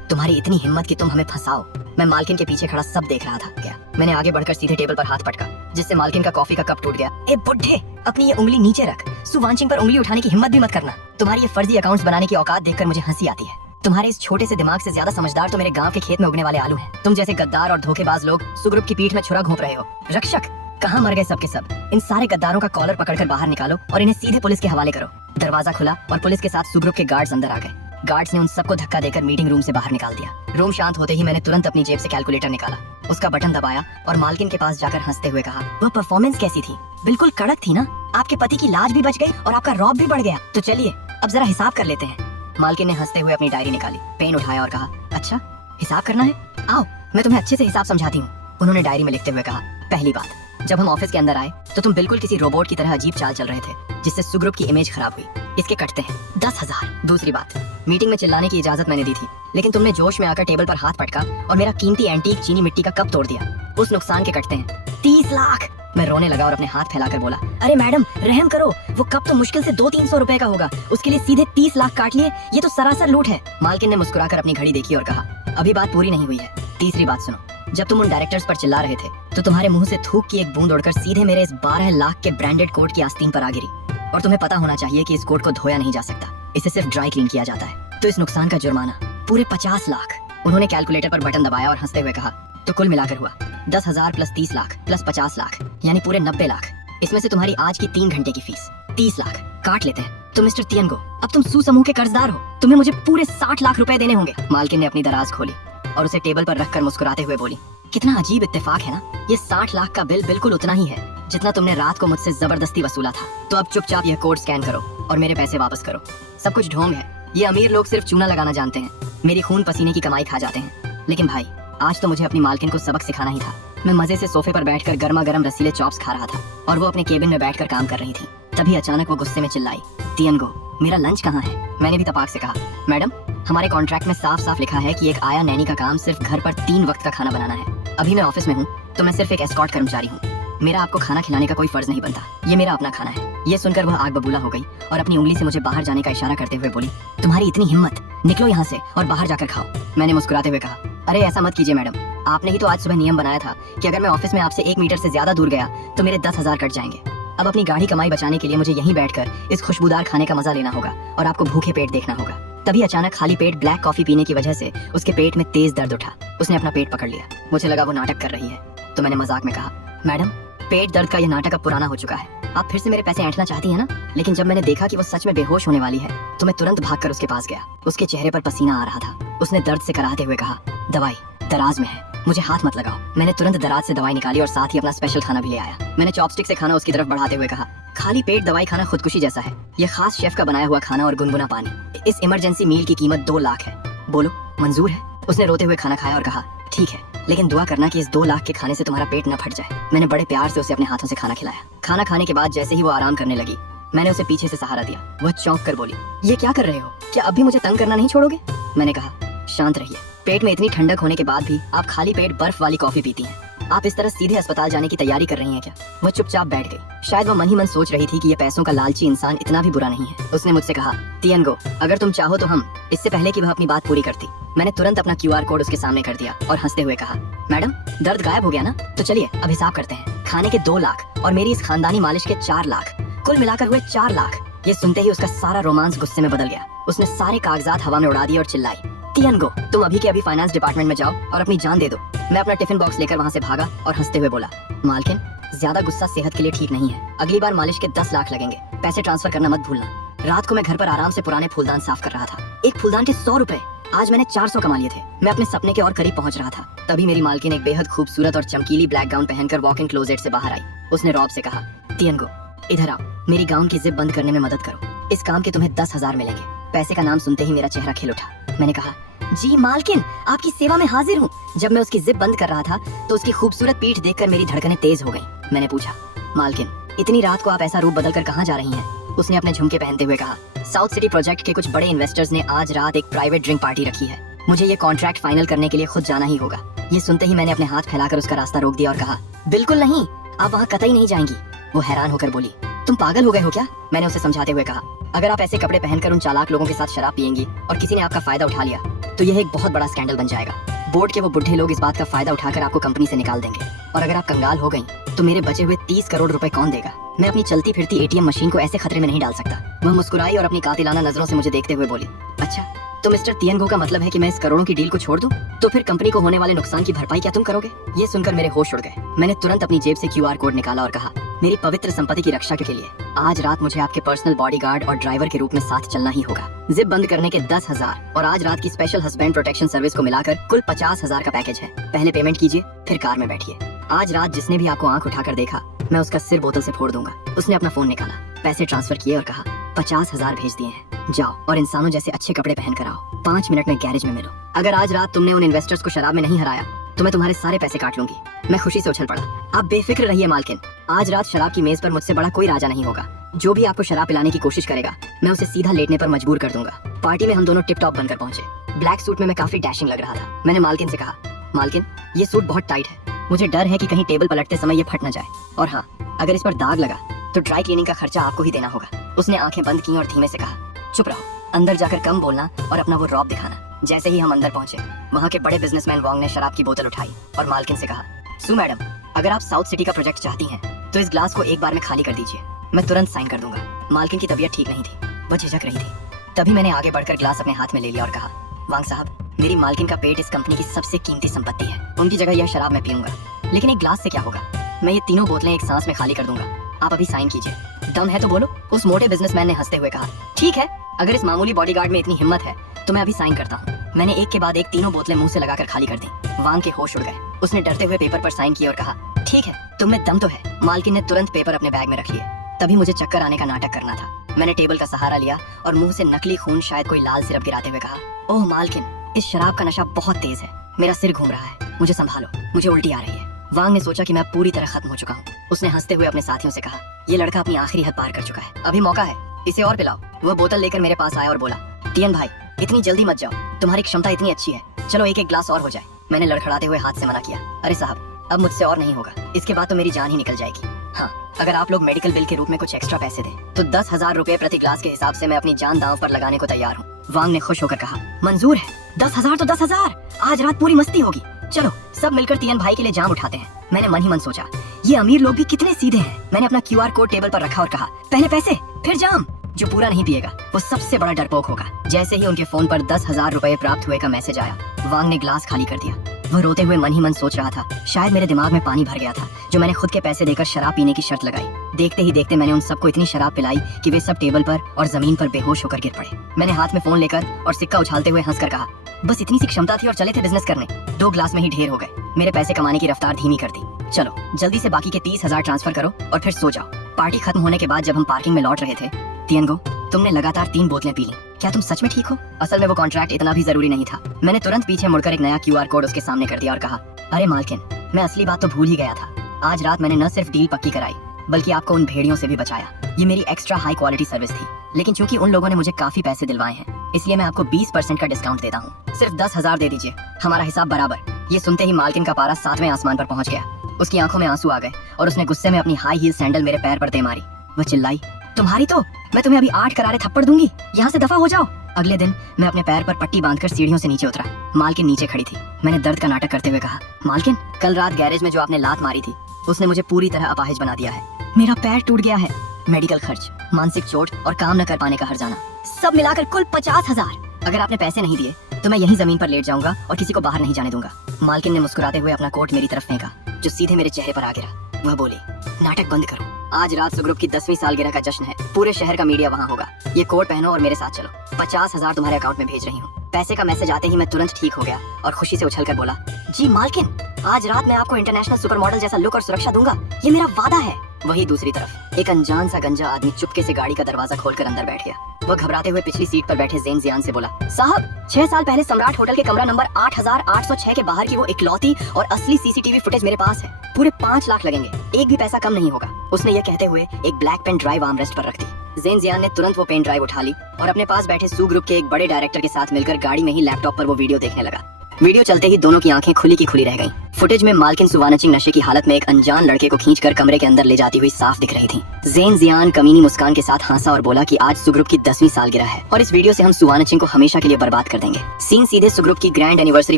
तुम्हारी इतनी हिम्मत कि तुम हमें फंसाओ। मैं मालकिन के पीछे खड़ा सब देख रहा था। क्या? मैंने आगे बढ़कर सीधे टेबल पर हाथ पटका, जिससे मालकिन का कॉफी का कप टूट गया। ए बुड्ढे, अपनी ये उंगली नीचे रख। सुवानचिंग पर उंगली उठाने की हिम्मत भी मत करना। तुम्हारी ये फर्जी अकाउंट्स बनाने की औकात देखकर मुझे हंसी आती है। तुम्हारे इस छोटे से दिमाग से ज्यादा समझदार तो मेरे गांव के खेत में उगने वाले आलू हैं। तुम जैसे गद्दार और धोखेबाज लोग सुग्रुप की पीठ में छुरा घोंप रहे हो। रक्षक, कहाँ मर गए सब के सब? इन सारे गद्दारों का कॉलर पकड़कर बाहर निकालो और इन्हें सीधे पुलिस के हवाले करो। दरवाजा खुला और पुलिस के साथ सुग्रुप के गार्ड्स अंदर आ गए। गार्ड्स ने उन सबको धक्का देकर मीटिंग रूम से बाहर निकाल दिया। रूम शांत होते ही मैंने तुरंत अपनी जेब से कैलकुलेटर निकाला, उसका बटन दबाया और मालकिन के पास जाकर हंसते हुए कहा, वह परफॉर्मेंस कैसी थी? बिल्कुल कड़क थी ना? आपके पति की लाज भी बच गई और आपका रौब भी बढ़ गया। तो चलिए अब जरा हिसाब कर लेते हैं। मालकिन ने हंसते हुए अपनी डायरी निकाली, पेन उठाया और कहा, अच्छा, हिसाब करना है? आओ, मैं तुम्हें अच्छे से हिसाब समझाती हूँ। उन्होंने डायरी में लिखते हुए कहा, पहली बात, जब हम ऑफिस के अंदर आए तो तुम बिल्कुल किसी रोबोट की तरह अजीब चाल चल रहे थे, जिससे सुग्रुप की इमेज खराब हुई। इसके कटते हैं 10,000। दूसरी बात, मीटिंग में चिल्लाने की इजाजत मैंने दी थी, लेकिन तुमने जोश में आकर टेबल पर हाथ पटका और मेरा कीमती एंटीक चीनी मिट्टी का कप तोड़ दिया। उस नुकसान के कटते हैं 30 लाख। मैं रोने लगा और अपने हाथ फैलाकर बोला, अरे मैडम, रहम करो, वो कप तो मुश्किल से 200-300 रुपए का होगा, उसके लिए सीधे 30 लाख काट लिए। ये तो सरासर लूट है। मालकिन ने मुस्कुराकर अपनी घड़ी देखी और कहा, अभी बात पूरी नहीं हुई है। तीसरी बात सुनो, जब तुम उन डायरेक्टर्स पर चिल्ला रहे थे तो तुम्हारे मुंह से थूक की एक बूंद उड़कर सीधे मेरे इस 12 लाख के ब्रांडेड कोट की आस्तीन पर आ गिरी। और तुम्हें पता होना चाहिए कि इस कोट को धोया नहीं जा सकता, इसे सिर्फ ड्राई क्लीन किया जाता है। तो इस नुकसान का जुर्माना पूरे 50 लाख। उन्होंने कैलकुलेटर पर बटन दबाया और हंसते हुए कहा, तो कुल मिलाकर हुआ 10,000 प्लस 30 लाख प्लस 50 लाख, यानी पूरे 90 लाख। इसमें से तुम्हारी आज की 3 घंटे की फीस 30 लाख काट लेते हैं। तो मिस्टर तियनगो, अब तुम सू समूह के कर्जदार हो। तुम्हें मुझे पूरे 60 लाख रुपए देने होंगे। मालकिन ने अपनी दराज खोली और उसे टेबल पर रखकर मुस्कुराते हुए बोली, कितना अजीब इत्तेफाक है ना? ये 60 लाख का बिल बिल्कुल उतना ही है जितना तुमने रात को मुझसे जबरदस्ती वसूला था। तो अब चुपचाप यह कोड स्कैन करो और मेरे पैसे वापस करो। सब कुछ ढोंग है। ये अमीर लोग सिर्फ चूना लगाना जानते हैं, मेरी खून पसीने की कमाई खा जाते हैं। लेकिन भाई, आज तो मुझे अपनी मालकिन को सबक सिखाना ही था। मैं मजे से सोफे पर बैठकर गर्मा गर्म रसीले चॉप्स खा रहा था और वो अपने केबिन में बैठकर काम कर रही थी। तभी अचानक वो गुस्से में चिल्लाई, तियनगो, मेरा लंच कहाँ है? मैंने भी तपाक से कहा, मैडम, हमारे कॉन्ट्रैक्ट में साफ साफ लिखा है कि एक आया नैनी का काम सिर्फ घर पर 3 वक्त का खाना बनाना है। अभी मैं ऑफिस में हूँ तो मैं सिर्फ एक एस्कॉर्ट कर्मचारी हूँ। मेरा आपको खाना खिलाने का कोई फर्ज नहीं बनता। ये मेरा अपना खाना है। ये सुनकर वह आग बबूला हो गई और अपनी उंगली से मुझे बाहर जाने का इशारा करते हुए बोली, तुम्हारी इतनी हिम्मत, निकलो यहाँ से और बाहर जाकर खाओ। मैंने मुस्कुराते हुए कहा, अरे ऐसा मत कीजिए मैडम, आपने ही तो आज सुबह नियम बनाया था कि अगर मैं ऑफिस में आपसे 1 मीटर से ज्यादा दूर गया तो मेरे 10,000 कट जाएंगे। अब अपनी गाढ़ी कमाई बचाने के लिए मुझे यहीं बैठकर इस खुशबूदार खाने का मजा लेना होगा और आपको भूखे पेट देखना होगा। तभी अचानक खाली पेट ब्लैक कॉफी पीने की वजह से उसके पेट में तेज दर्द उठा। उसने अपना पेट पकड़ लिया। मुझे लगा वो नाटक कर रही है, तो मैंने मजाक में कहा, मैडम पेट दर्द का यह नाटक अब पुराना हो चुका है, आप फिर से मेरे पैसे ऐंठना चाहती है ना? लेकिन जब मैंने देखा कि वो सच में बेहोश होने वाली है तो मैं तुरंत भागकर उसके पास गया। उसके चेहरे पर पसीना आ रहा था। उसने दर्द से कराहते हुए कहा, दवाई दराज में है, मुझे हाथ मत लगाओ। मैंने तुरंत दराज से दवाई निकाली और साथ ही अपना स्पेशल खाना भी ले आया। मैंने चॉपस्टिक से खाना उसकी तरफ बढ़ाते हुए कहा, खाली पेट दवाई खाना खुदकुशी जैसा है। यह खास शेफ का बनाया हुआ खाना और गुनगुना पानी। इस इमरजेंसी मील की कीमत 2 लाख है। बोलो मंजूर है? उसने रोते हुए खाना खाया और कहा, ठीक है, लेकिन दुआ करना कि इस 2 लाख के खाने से तुम्हारा पेट न फट जाए। मैंने बड़े प्यार से उसे अपने हाथों से खाना खिलाया। खाना खाने के बाद जैसे ही वो आराम करने लगी, मैंने उसे पीछे से सहारा दिया। वह चौंक कर बोली, ये क्या कर रहे हो? क्या अब भी मुझे तंग करना नहीं छोड़ोगे? मैंने कहा, शांत रहिए। पेट में इतनी ठंडक होने के बाद भी आप खाली पेट बर्फ वाली कॉफी पीती हैं। आप इस तरह सीधे अस्पताल जाने की तैयारी कर रही हैं क्या? वह चुपचाप बैठ गई। शायद वह मन ही मन सोच रही थी कि ये पैसों का लालची इंसान इतना भी बुरा नहीं है। उसने मुझसे कहा, तियनगो, अगर तुम चाहो तो हम। इससे पहले कि वह अपनी बात पूरी करती, मैंने तुरंत अपना QR कोड उसके सामने कर दिया और हंसते हुए कहा, मैडम दर्द गायब हो गया ना? तो चलिए अब हिसाब करते हैं। खाने के 2 लाख और मेरी इस खानदानी मालिश के 4 लाख, कुल मिलाकर हुए 4 लाख। ये सुनते ही उसका सारा रोमांस गुस्से में बदल गया। उसने सारे कागजात हवा में उड़ा दिए और चिल्लाई, तियनगो, तुम अभी के अभी फाइनेंस डिपार्टमेंट में जाओ और अपनी जान दे दो। मैं अपना टिफिन बॉक्स लेकर वहाँ से भागा और हंसते हुए बोला, मालकिन ज्यादा गुस्सा सेहत के लिए ठीक नहीं है। अगली बार मालिश के 10 लाख लगेंगे, पैसे ट्रांसफर करना मत भूलना। रात को मैं घर पर आराम से पुराने फूलदान साफ कर रहा था। एक फूलदान के 100 रुपए। आज मैंने 400 कमा लिए थे। मैं अपने सपने के और करीब पहुंच रहा था। तभी मेरी मालकिन एक बेहद खूबसूरत और चमकीली ब्लैक गाउन पहनकर वॉक इन क्लोजेट से बाहर आई। उसने रॉब से कहा, तियनगो, इधर आओ, मेरी गाउन की जिप बंद करने में मदद करो। इस काम के तुम्हें 10,000 मिलेंगे। पैसे का नाम सुनते ही मेरा चेहरा खिल उठा। मैंने कहा, जी मालकिन, आपकी सेवा में हाजिर हूँ। जब मैं उसकी जिप बंद कर रहा था तो उसकी खूबसूरत पीठ देखकर मेरी धड़कनें तेज हो गईं। मैंने पूछा, मालकिन इतनी रात को आप ऐसा रूप बदल कर कहाँ जा रही हैं? उसने अपने झुमके पहनते हुए कहा, साउथ सिटी प्रोजेक्ट के कुछ बड़े इन्वेस्टर्स ने आज रात एक प्राइवेट ड्रिंक पार्टी रखी है। मुझे ये कॉन्ट्रैक्ट फाइनल करने के लिए खुद जाना ही होगा। ये सुनते ही मैंने अपने हाथ फैलाकर उसका रास्ता रोक दिया और कहा, बिल्कुल नहीं, आप वहाँ कतई नहीं जाएंगी। वो हैरान होकर बोली, तुम पागल हो गए हो क्या? मैंने उसे समझाते हुए कहा, अगर आप ऐसे कपड़े पहनकर उन चालाक लोगों के साथ शराब पिएंगी और किसी ने आपका फायदा उठा लिया तो यह एक बहुत बड़ा स्कैंडल बन जाएगा। बोर्ड के वो बुढ़े लोग इस बात का फायदा उठाकर आपको कंपनी से निकाल देंगे और अगर आप कंगाल हो गई तो मेरे बचे हुए 30 करोड़ रुपए कौन देगा? मैं अपनी चलती फिरती ATM मशीन को ऐसे खतरे में नहीं डाल सकता। वह मुस्कुराई और अपनी कातिलाना नजरों से मुझे देखते हुए बोली, अच्छा तो मिस्टर तियनगो का मतलब है कि मैं इस करोड़ों की डील को छोड़ दूं? तो फिर कंपनी को होने वाले नुकसान की भरपाई क्या तुम करोगे? ये सुनकर मेरे होश उड़ गए। मैंने तुरंत अपनी जेब से QR कोड निकाला और कहा, मेरी पवित्र संपत्ति की रक्षा के लिए आज रात मुझे आपके पर्सनल बॉडीगार्ड और ड्राइवर के रूप में साथ चलना ही होगा। जिप बंद करने के 10,000 और आज रात की स्पेशल हस्बैंड प्रोटेक्शन सर्विस को मिलाकर कुल 50,000 का पैकेज है। पहले पेमेंट कीजिए, फिर कार में बैठिए। आज रात जिसने भी आपको आंख उठाकर देखा, मैं उसका सिर बोतल से फोड़ दूंगा। उसने अपना फोन निकाला, पैसे ट्रांसफर किए और कहा, 50,000 भेज दिए हैं, जाओ और इंसानों जैसे अच्छे कपड़े पहन कर आओ। 5 मिनट में गैरेज में मिलो। अगर आज रात तुमने उन इन्वेस्टर्स को शराब में नहीं हराया तो मैं तुम्हारे सारे पैसे काट लूंगी। मैं खुशी से उछल पड़ा। आप बेफिक्र रहिए मालकिन, आज रात शराब की मेज पर मुझसे बड़ा कोई राजा नहीं होगा। जो भी आपको शराब पिलाने की कोशिश करेगा मैं उसे सीधा लेटने पर मजबूर कर दूंगा। पार्टी में हम दोनों टिप टॉप बनकर पहुंचे। ब्लैक सूट में मैं काफी डैशिंग लग रहा था। मैंने मालकिन से कहा, मालकिन ये सूट बहुत टाइट है, मुझे डर है कि कहीं टेबल पलटते समय ये फट न जाए, और हाँ अगर इस पर दाग लगा तो ड्राई क्लीनिंग का खर्चा आपको ही देना होगा। उसने आंखें बंद की और धीमे से कहा, चुप रहो, अंदर जाकर कम बोलना और अपना वो रौब दिखाना। जैसे ही हम अंदर पहुंचे, वहाँ के बड़े बिजनेसमैन वोंग ने शराब की बोतल उठाई और मालकिन से कहा, सू मैडम, अगर आप साउथ सिटी का प्रोजेक्ट चाहती हैं तो इस ग्लास को एक बार में खाली कर दीजिए, मैं तुरंत साइन कर दूंगा। मालकिन की तबीयत ठीक नहीं थी, वो झिझक रही थी। तभी मैंने आगे बढ़कर ग्लास अपने हाथ में ले लिया और कहा, वांग साहब, मेरी मालकिन का पेट इस कंपनी की सबसे कीमती संपत्ति है। उनकी जगह यह शराब मैं पीऊंगा, लेकिन एक ग्लास से क्या होगा? मैं ये तीनों बोतलें एक सांस में खाली कर दूंगा। आप अभी साइन कीजिए। दम है तो बोलो। उस मोटे बिजनेसमैन ने हंसते हुए कहा, ठीक है, अगर इस मामूली बॉडीगार्ड में इतनी हिम्मत है तो मैं अभी साइन करता हूँ। मैंने एक के बाद एक तीनों बोतलें मुंह से लगाकर खाली कर दी। वांग के होश उड़ गए। उसने डरते हुए पेपर पर साइन किए और कहा, ठीक है, तुम में दम तो है। मालकिन ने तुरंत पेपर अपने बैग में रख लिए। तभी मुझे चक्कर आने का नाटक करना था। मैंने टेबल का सहारा लिया और मुंह से नकली खून शायद कोई लाल सिरप गिराते हुए कहा, ओह मालकिन, इस शराब का नशा बहुत तेज है, मेरा सिर घूम रहा है, मुझे संभालो, मुझे उल्टी आ रही है। वांग ने सोचा कि मैं पूरी तरह खत्म हो चुका हूँ। उसने हंसते हुए अपने साथियों से कहा, ये लड़का अपनी आखिरी हद पार कर चुका है, अभी मौका है, इसे और पिलाओ। वह बोतल लेकर मेरे पास आया और बोला, टियन भाई, इतनी जल्दी मत जाओ, तुम्हारी क्षमता इतनी अच्छी है, चलो एक एक ग्लास और हो जाए। मैंने लड़खड़ाते हुए हाथ से मना किया, अरे साहब, अब मुझसे और नहीं होगा, इसके बाद तो मेरी जान ही निकल जाएगी। हाँ, अगर आप लोग मेडिकल बिल के रूप में कुछ एक्स्ट्रा पैसे दें तो 10,000 रुपए प्रति ग्लास के हिसाब से मैं अपनी जान दांव पर लगाने को तैयार हूँ। वांग ने खुश होकर कहा, मंजूर है, 10,000 तो 10,000, आज रात पूरी मस्ती होगी। चलो सब मिलकर तियन भाई के लिए जाम उठाते हैं। मैंने मन ही मन सोचा, ये अमीर लोग भी कितने सीधे हैं। मैंने अपना QR कोड टेबल पर रखा और कहा, पहले पैसे फिर जाम। जो पूरा नहीं पिएगा वो सबसे बड़ा डरपोक होगा। जैसे ही उनके फोन पर 10,000 रुपए प्राप्त हुए का मैसेज आया, वांग ने ग्लास खाली कर दिया। वह रोते हुए मन ही मन सोच रहा था, शायद मेरे दिमाग में पानी भर गया था जो मैंने खुद के पैसे देकर शराब पीने की शर्त लगाई। देखते ही देखते मैंने उन सबको इतनी शराब पिलाई कि वे सब टेबल पर और जमीन पर बेहोश होकर गिर पड़े। मैंने हाथ में फोन लेकर और सिक्का उछालते हुए हंसकर कहा, बस इतनी सी क्षमता थी और चले थे बिजनेस करने। 2 ग्लास में ही ढेर हो गए। मेरे पैसे कमाने की रफ्तार धीमी कर दी। चलो जल्दी से बाकी के 30,000 ट्रांसफर करो और फिर सो जाओ। पार्टी खत्म होने के बाद जब हम पार्किंग में लौट रहे थे, तियनगो, तुमने लगातार 3 बोतलें पी ली। क्या तुम सच में ठीक हो? असल में वो कॉन्ट्रैक्ट इतना भी जरूरी नहीं था। मैंने तुरंत पीछे मुड़कर एक नया QR कोड उसके सामने कर दिया और कहा, अरे मालकिन, मैं असली बात तो भूल ही गया था। आज रात मैंने न सिर्फ डील पक्की कराई बल्कि आपको उन भेड़ियों से भी बचाया। ये मेरी एक्स्ट्रा हाई क्वालिटी सर्विस थी, लेकिन चूंकि उन लोगों ने मुझे काफी पैसे दिलवाए हैं, इसलिए मैं आपको 20% का डिस्काउंट देता हूँ। सिर्फ 10,000 दे दीजिए, हमारा हिसाब बराबर। ये सुनते ही मालकिन का पारा 7वें आसमान पर पहुंच गया। उसकी आंखों में आंसू आ गए और उसने गुस्से में अपनी हाई हील सैंडल मेरे पैर पर दे मारी। वह चिल्लाई, तुम्हारी तो मैं तुम्हें अभी 8 करारे थप्पड़ दूंगी, यहाँ से दफा हो जाओ। अगले दिन मैं अपने पैर पर पट्टी बांधकर सीढ़ियों से नीचे उतरा। मालकिन नीचे खड़ी थी। मैंने दर्द का नाटक करते हुए कहा, मालकिन, कल रात गैरेज में जो आपने लात मारी थी उसने मुझे पूरी तरह अपाहिज बना दिया है। मेरा पैर टूट गया है, मेडिकल खर्च, मानसिक चोट और काम न कर पाने का हर्जाना, सब मिलाकर कुल 50,000। अगर आपने पैसे नहीं दिए तो मैं यहीं जमीन पर लेट जाऊंगा और किसी को बाहर नहीं जाने दूंगा। मालकिन ने मुस्कुराते हुए अपना कोट मेरी तरफ फेंका जो सीधे मेरे चेहरे पर आ गिरा। वह बोली, नाटक बंद करो, आज रात सुग्रुप की 10वीं सालगिरह का जश्न है। पूरे शहर का मीडिया वहाँ होगा। ये कोट पहनो और मेरे साथ चलो। 50,000 तुम्हारे अकाउंट में भेज रही हूँ। पैसे का मैसेज आते ही मैं तुरंत ठीक हो गया और खुशी से उछलकर बोला, जी मालकिन, आज रात मैं आपको इंटरनेशनल सुपर मॉडल जैसा लुक और सुरक्षा दूंगा, ये मेरा वादा है। वही दूसरी तरफ एक अनजान सा गंजा आदमी चुपके से गाड़ी का दरवाजा खोलकर अंदर बैठ गया। वह घबराते हुए पिछली सीट पर बैठे ज़ेन जियान से बोला, साहब, 6 साल पहले सम्राट होटल के कमरा नंबर 8806 के बाहर की वो इकलौती और असली CCTV फुटेज मेरे पास है। पूरे 5 लाख लगेंगे, एक भी पैसा कम नहीं होगा। उसने यह कहते हुए एक ब्लैक पेन ड्राइव आर्मरेस्ट पर रख दी। ज़ेन जियान ने तुरंत वो पेन ड्राइव उठा ली और अपने पास बैठे सू ग्रुप के एक बड़े डायरेक्टर के साथ मिलकर गाड़ी में ही लैपटॉप पर वो वीडियो देखने लगा। वीडियो चलते ही दोनों की आंखें खुली की खुली रह गईं। फुटेज में मालकिन सुवानचिंग नशे की हालत में एक अनजान लड़के को खींचकर कमरे के अंदर ले जाती हुई साफ दिख रही थी। ज़ेन जियान कमीनी मुस्कान के साथ हंसा और बोला कि आज सुग्रुप की 10वीं सालगिरह है और इस वीडियो से हम सुवानचिंग को हमेशा के लिए बर्बाद कर देंगे। सीन सीधे सुग्रुप की ग्रैंड एनिवर्सरी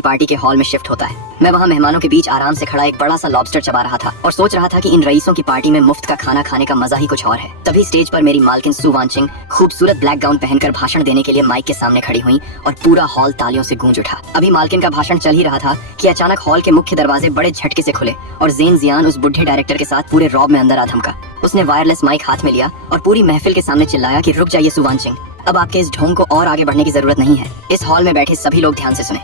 पार्टी के हॉल में शिफ्ट होता है। मैं वहाँ मेहमानों के बीच आराम से खड़ा एक बड़ा सा लॉबस्टर चबा रहा था और सोच रहा था कि इन रईसों की पार्टी में मुफ्त का खाना खाने का मजा ही कुछ और है। तभी स्टेज पर मेरी मालकिन सुवानचिंग खूबसूरत ब्लैक गाउन पहनकर भाषण देने के लिए माइक के सामने खड़ी हुई और पूरा हॉल तालियों से गूंज उठा। अभी मालकिन का भाषण चल ही रहा था कि अचानक हॉल के मुख्य दरवाजे बड़े झटके से खुले और ज़ेन जियान उस बुढ़े डायरेक्टर के साथ पूरे रौब में अंदर आ धमका। उसने वायरलेस माइक हाथ में लिया और पूरी महफिल के सामने चिल्लाया कि रुक जाइए सुवानचिंग, अब आपके इस ढोंग को और आगे बढ़ने की जरूरत नहीं है। इस हॉल में बैठे सभी लोग ध्यान से सुने।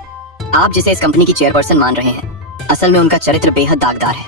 आप जिसे इस कंपनी की चेयरपर्सन मान रहे हैं, असल में उनका चरित्र बेहद दागदार है।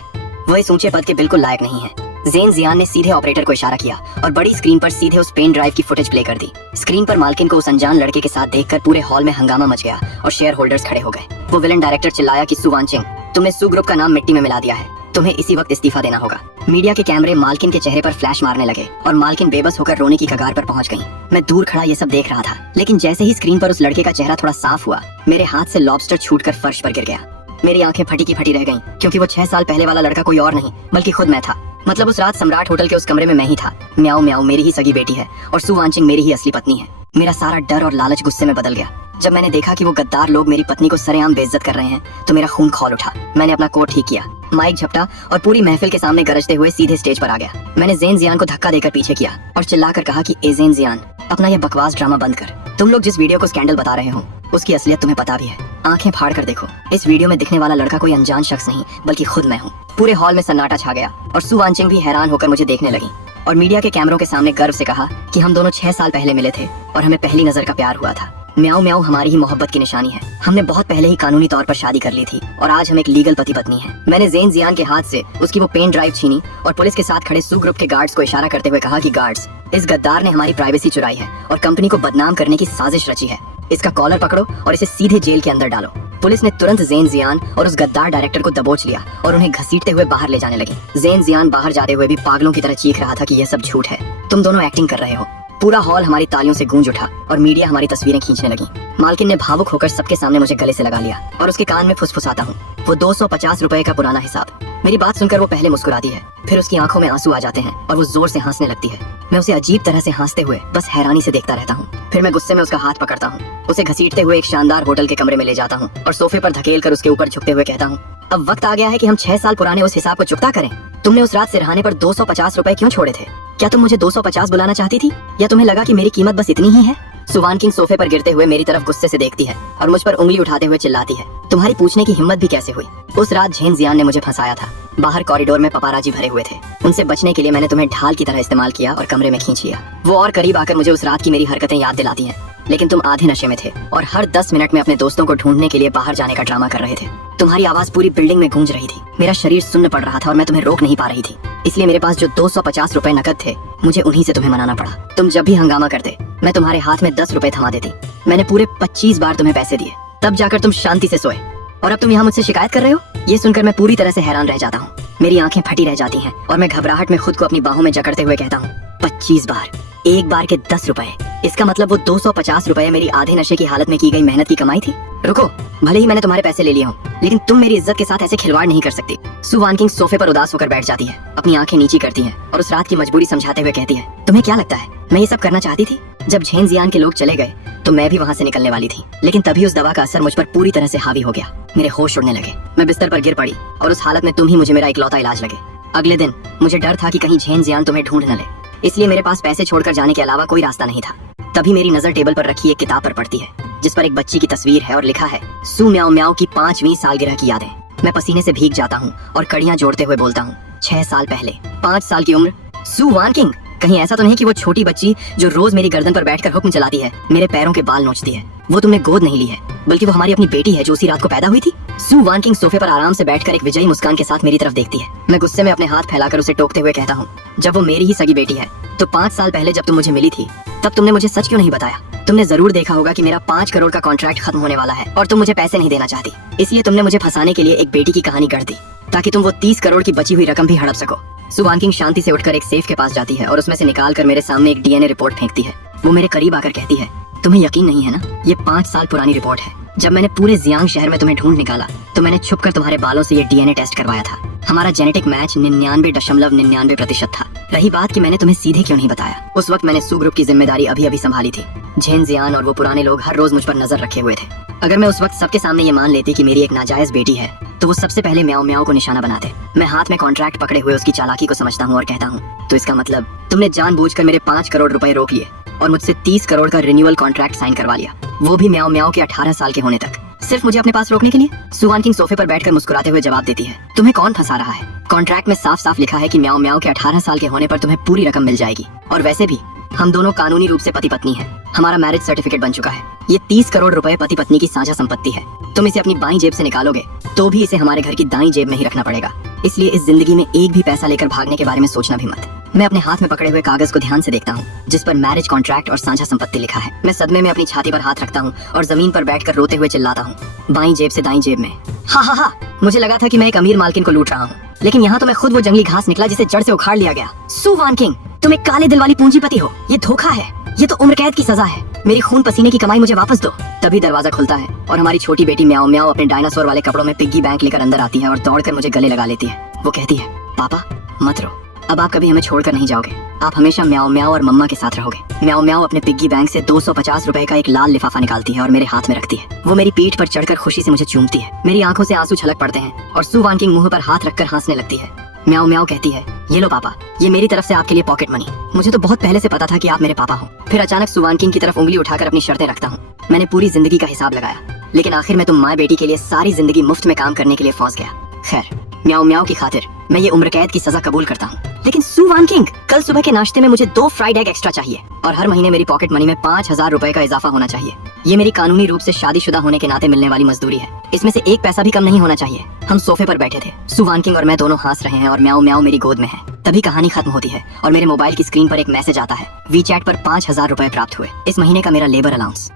वह इस ऊंचे पद के बिल्कुल लायक नहीं है। ज़ेन जियान ने सीधे ऑपरेटर को इशारा किया और बड़ी स्क्रीन पर सीधे उस पेन ड्राइव की फुटेज प्ले कर दी। स्क्रीन पर मालकिन को उस अनजान लड़के के साथ देखकर पूरे हॉल में हंगामा मच गया और शेयर होल्डर्स खड़े हो गए। वो विलन डायरेक्टर चिल्लाया कि सुवानचिंग, तुमने सू ग्रुप का नाम मिट्टी में मिला दिया है, तुम्हें इसी वक्त इस्तीफा देना होगा। मीडिया के कैमरे मालकिन के चेहरे पर फ्लैश मारने लगे और मालकिन बेबस होकर रोने की कगार पर पहुंच गई। मैं दूर खड़ा ये सब देख रहा था, लेकिन जैसे ही स्क्रीन पर उस लड़के का चेहरा थोड़ा साफ हुआ, मेरे हाथ से लॉबस्टर छूटकर फर्श पर गिर गया। मेरी आंखें फटी की फटी रह गईं, क्योंकि वो 6 साल पहले वाला लड़का कोई और नहीं बल्कि खुद मैं था। मतलब उस रात सम्राट होटल के उस कमरे में मैं ही था। म्याऊ म्याऊ मेरी ही सगी बेटी है और सुवानचिंग मेरी ही असली पत्नी है। मेरा सारा डर और लालच गुस्से में बदल गया। जब मैंने देखा कि वो गद्दार लोग मेरी पत्नी को सरेआम बेइज्जत कर रहे हैं तो मेरा खून खौल उठा। मैंने अपना कोट ठीक किया, माइक झपटा और पूरी महफिल के सामने गरजते हुए सीधे स्टेज पर आ गया। मैंने ज़ेन जियान को धक्का देकर पीछे किया और चिल्लाकर कहा कि ए ज़ेन जियान, अपना ये बकवास ड्रामा बंद कर। तुम लोग जिस वीडियो को स्कैंडल बता रहे हो उसकी असलियत तुम्हें पता भी है। आंखें फाड़ कर देखो, इस वीडियो में दिखने वाला लड़का कोई अनजान शख्स नहीं बल्कि खुद मैं हूँ। पूरे हॉल में सन्नाटा छा गया और सुवानचिंग भी हैरान होकर मुझे देखने लगी और मीडिया के कैमरों के सामने गर्व से कहा कि हम दोनों 6 साल पहले मिले थे और हमें पहली नजर का प्यार हुआ था। म्याऊ म्याऊ हमारी ही मोहब्बत की निशानी है। हमने बहुत पहले ही कानूनी तौर पर शादी कर ली थी और आज हम एक लीगल पति पत्नी हैं। मैंने ज़ेन जियान के हाथ से उसकी वो पेन ड्राइव छीनी और पुलिस के साथ खड़े सू ग्रुप के गार्ड्स को इशारा करते हुए कहा कि गार्ड्स, इस गद्दार ने हमारी प्राइवेसी चुराई है और कंपनी को बदनाम करने की साजिश रची है। इसका कॉलर पकड़ो और इसे सीधे जेल के अंदर डालो। पुलिस ने तुरंत ज़ेन जियान और उस गद्दार डायरेक्टर को दबोच लिया और उन्हें घसीटते हुए बाहर ले जाने लगी। ज़ेन जियान बाहर जाते हुए भी पागलों की तरह चीख रहा था कि यह सब झूठ है, तुम दोनों एक्टिंग कर रहे हो। पूरा हॉल हमारी तालियों से गूंज उठा और मीडिया हमारी तस्वीरें खींचने लगी। मालकिन ने भावुक होकर सबके सामने मुझे गले से लगा लिया और उसके कान में फुसफुसाता हूँ, वो 250 रुपए का पुराना हिसाब। मेरी बात सुनकर वो पहले मुस्कुराती है, फिर उसकी आंखों में आंसू आ जाते हैं और वो जोर से हंसने लगती है। मैं उसे अजीब तरह से हंसते हुए बस हैरानी से देखता रहता हूँ। फिर मैं गुस्से में उसका हाथ पकड़ता हूँ, उसे घसीटते हुए एक शानदार होटल के कमरे में ले जाता हूँ और सोफे पर धकेल कर उसके ऊपर झुकते हुए कहता हूँ, अब वक्त आ गया है कि हम 6 साल पुराने उस हिसाब को चुकता करें। तुमने उस रात सिरहाने पर 250 रुपए क्यों छोड़े थे? क्या तुम मुझे 250 बुलाना चाहती थी या तुम्हें लगा कि मेरी कीमत बस इतनी ही है? सुवान किंग सोफे पर गिरते हुए मेरी तरफ गुस्से से देखती है और मुझ पर उंगली उठाते हुए चिल्लाती है, तुम्हारी पूछने की हिम्मत भी कैसे हुई? उस रात झेन जियान ने मुझे फंसाया था। बाहर कॉरिडोर में पपाराजी भरे हुए थे। उनसे बचने के लिए मैंने तुम्हें ढाल की तरह इस्तेमाल किया और कमरे में खींच लिया। वो और करीब आकर मुझे उस रात की मेरी हरकतें याद दिलाती हैं, लेकिन तुम आधे नशे में थे और हर 10 मिनट में अपने दोस्तों को ढूंढने के लिए बाहर जाने का ड्रामा कर रहे थे। तुम्हारी आवाज पूरी बिल्डिंग में गूंज रही थी। मेरा शरीर सुन्न पड़ रहा था और मैं तुम्हें रोक नहीं पा रही थी। इसलिए मेरे पास जो 250 रुपए नकद थे, मुझे उन्हीं से तुम्हें मनाना पड़ा। तुम जब भी हंगामा करते, मैं तुम्हारे हाथ में 10 रुपए थमा देती। मैंने पूरे 25 बार तुम्हें पैसे दिए, तब जाकर तुम शांति से सोए, और अब तुम यहाँ मुझसे शिकायत कर रहे हो? ये सुनकर मैं पूरी तरह से हैरान रह जाता हूँ। मेरी आंखें फटी रह जाती हैं और मैं घबराहट में खुद को अपनी बाहों में जकड़ते हुए कहता हूँ, 25 बार, एक बार के 10 रुपए। इसका मतलब वो 250 रुपए मेरी आधे नशे की हालत में की गई मेहनत की कमाई थी। रुको, भले ही मैंने तुम्हारे पैसे ले लिए हों, लेकिन तुम मेरी इज्जत के साथ ऐसे खिलवाड़ नहीं कर सकती। सु वान किंग सोफे पर उदास होकर बैठ जाती है, अपनी आंखें नीची करती है और उस रात की मजबूरी समझाते हुए कहती है, तुम्हें क्या लगता है मैं ये सब करना चाहती थी? जब झेन जियान के लोग चले गए तो मैं भी वहाँ से निकलने वाली थी, लेकिन तभी उस दवा का असर मुझ पर पूरी तरह से हावी हो गया। मेरे होश उड़ने लगे, मैं बिस्तर पर गिर पड़ी और उस हालत में तुम ही मुझे मेरा इकलौता इलाज लगे। अगले दिन मुझे डर था कि कहीं झेन जियान तुम्हें ढूंढ न ले, इसलिए मेरे पास पैसे छोड़कर जाने के अलावा कोई रास्ता नहीं था। तभी मेरी नजर टेबल पर रखी एक किताब पर पड़ती है, जिस पर एक बच्ची की तस्वीर है और लिखा है, सु म्याओ म्याओ की 5वीं सालगिरह की यादें। मैं पसीने से भीग जाता हूँ और कड़ियाँ जोड़ते हुए बोलता हूँ, 6 साल पहले, 5 साल की उम्र, सु वान किंग। कहीं ऐसा तो नहीं कि वो छोटी बच्ची जो रोज मेरी गर्दन पर बैठकर हुक्म चलाती है, मेरे पैरों के बाल नोचती है, वो तुमने गोद नहीं ली है, बल्कि वो हमारी अपनी बेटी है जो उसी रात को पैदा हुई थी? सु वान किंग सोफे पर आराम से बैठकर एक विजयी मुस्कान के साथ मेरी तरफ देखती है। मैं गुस्से में अपने हाथ फैलाकर उसे टोकते हुए कहता हूँ, जब वो मेरी ही सगी बेटी है, तो 5 साल पहले जब तुम मुझे मिली थी, तब तुमने मुझे सच क्यों नहीं बताया? तुमने जरूर देखा होगा कि मेरा 5 करोड़ का कॉन्ट्रैक्ट खत्म होने वाला है और तुम मुझे पैसे नहीं देना चाहती, इसलिए तुमने मुझे फंसाने के लिए एक बेटी की कहानी गढ़ दी, ताकि तुम वो 30 करोड़ की बची हुई रकम भी हड़प सको। सु वान किंग शांति से उठकर एक सेफ के पास जाती है और उसमें से निकालकर मेरे सामने एक डीएनए रिपोर्ट फेंकती है। वो मेरे करीब आकर कहती है, तुम्हें यकीन नहीं है ना, ये 5 साल पुरानी रिपोर्ट है। जब मैंने पूरे जियांग शहर में तुम्हें ढूंढ निकाला तो मैंने छुपकर तुम्हारे बालों से ये डीएनए टेस्ट करवाया था। हमारा जेनेटिक मैच 99.99% था। रही बात कि मैंने तुम्हें सीधे क्यों नहीं बताया, उस वक्त मैंने सु ग्रुप की जिम्मेदारी अभी अभी संभाली थी। झेन जियान और वो पुराने लोग हर रोज मुझ पर नजर रखे हुए थे। अगर मैं उस वक्त सबके सामने ये मान लेती कि मेरी एक नाजायज बेटी है, तो वो सबसे पहले म्याओ म्याओ को निशाना बनाते। मैं हाथ में कॉन्ट्रैक्ट पकड़े हुए उसकी चालाकी को समझता हूँ और कहता हूँ, तो इसका मतलब तुमने जानबूझकर मेरे 5 करोड़ रुपए रोक लिए और मुझसे 30 करोड़ का रिन्यूअल कॉन्ट्रैक्ट साइन करवा लिया, वो भी म्याओ म्याओ के 18 साल के होने तक, सिर्फ मुझे अपने पास रोकने के लिए? सु वान किंग सोफे पर बैठकर मुस्कुराते हुए जवाब देती है, तुम्हें कौन फंसा रहा है? कॉन्ट्रैक्ट में साफ साफ लिखा है कि म्याओ म्याओ के 18 साल के होने पर तुम्हें पूरी रकम मिल जाएगी, और वैसे भी हम दोनों कानूनी रूप से पति पत्नी हैं। हमारा मैरिज सर्टिफिकेट बन चुका है। ये 30 करोड़ रुपए पति पत्नी की साझा संपत्ति है। तुम इसे अपनी बाईं जेब से निकालोगे तो भी इसे हमारे घर की दाईं जेब में ही रखना पड़ेगा। इसलिए इस जिंदगी में एक भी पैसा लेकर भागने के बारे में सोचना भी मत। मैं अपने हाथ में पकड़े हुए कागज को ध्यान से देखता हूँ, जिस पर मैरिज कॉन्ट्रैक्ट और साझा संपत्ति लिखा है। मैं सदमे में अपनी छाती पर हाथ रखता हूँ और जमीन पर बैठकर रोते हुए चिल्लाता हूँ, बाईं जेब से दाईं जेब में। हा, मुझे लगा था कि मैं एक अमीर मालकिन को लूट रहा हूँ, लेकिन यहाँ तो मैं खुद वो जंगली घास निकला जिसे जड़ से उखाड़ लिया गया। सु वान किंग, तुम एक काले दिल वाली पूंजीपति हो। ये धोखा है, ये तो उम्र कैद की सजा है। मेरी खून पसीने की कमाई मुझे वापस दो। तभी दरवाजा खुलता है और हमारी छोटी बेटी म्याओ म्याओ अपने डायनासोर वाले कपड़ों में पिग्गी बैंक लेकर अंदर आती है और दौड़कर मुझे गले लगा लेती है। वो कहती है, पापा मत रो, अब आप कभी हमें छोड़कर नहीं जाओगे। आप हमेशा म्याओ म्याओ और मम्मा के साथ रहोगे। म्याओ म्याओ अपने पिग्गी बैंक से 250 रुपए का एक लाल लिफाफा निकालती है और मेरे हाथ में रखती है। वो मेरी पीठ पर चढ़कर खुशी से मुझे चूमती है। मेरी आंखों से आंसू छलक पड़ते हैं और सु वान किंग मुंह पर हाथ रखकर हंसने लगती है। म्याओ म्याओ कहती है, ये लो पापा, ये मेरी तरफ से आपके लिए पॉकेट मनी। मुझे तो बहुत पहले से पता था कि आप मेरे पापा हो। फिर अचानक सु वान किंग की तरफ उंगली उठाकर अपनी शर्तें रखता हूँ। मैंने पूरी जिंदगी का हिसाब लगाया, लेकिन आखिर में तुम माँ बेटी के लिए सारी जिंदगी मुफ्त में काम करने के लिए फंस गया। खैर, म्याओ म्याओ की खातिर मैं ये उम्र कैद की सजा कबूल करता हूँ। लेकिन सु वान किंग, कल सुबह के नाश्ते में मुझे 2 फ्राइड एग एक्स्ट्रा चाहिए और हर महीने मेरी पॉकेट मनी में 5000 रुपए का इजाफा होना चाहिए। ये मेरी कानूनी रूप से शादीशुदा होने के नाते मिलने वाली मजदूरी है। इसमें से एक पैसा भी कम नहीं होना चाहिए। हम सोफे पर बैठे थे, सु वान किंग और मैं दोनों हंस रहे हैं और म्याओ म्याओ मेरी गोद में है। तभी कहानी खत्म होती है और मेरे मोबाइल की स्क्रीन पर एक मैसेज आता है, वीचैट पर 5000 रुपए प्राप्त हुए, इस महीने का मेरा लेबर अलाउंस।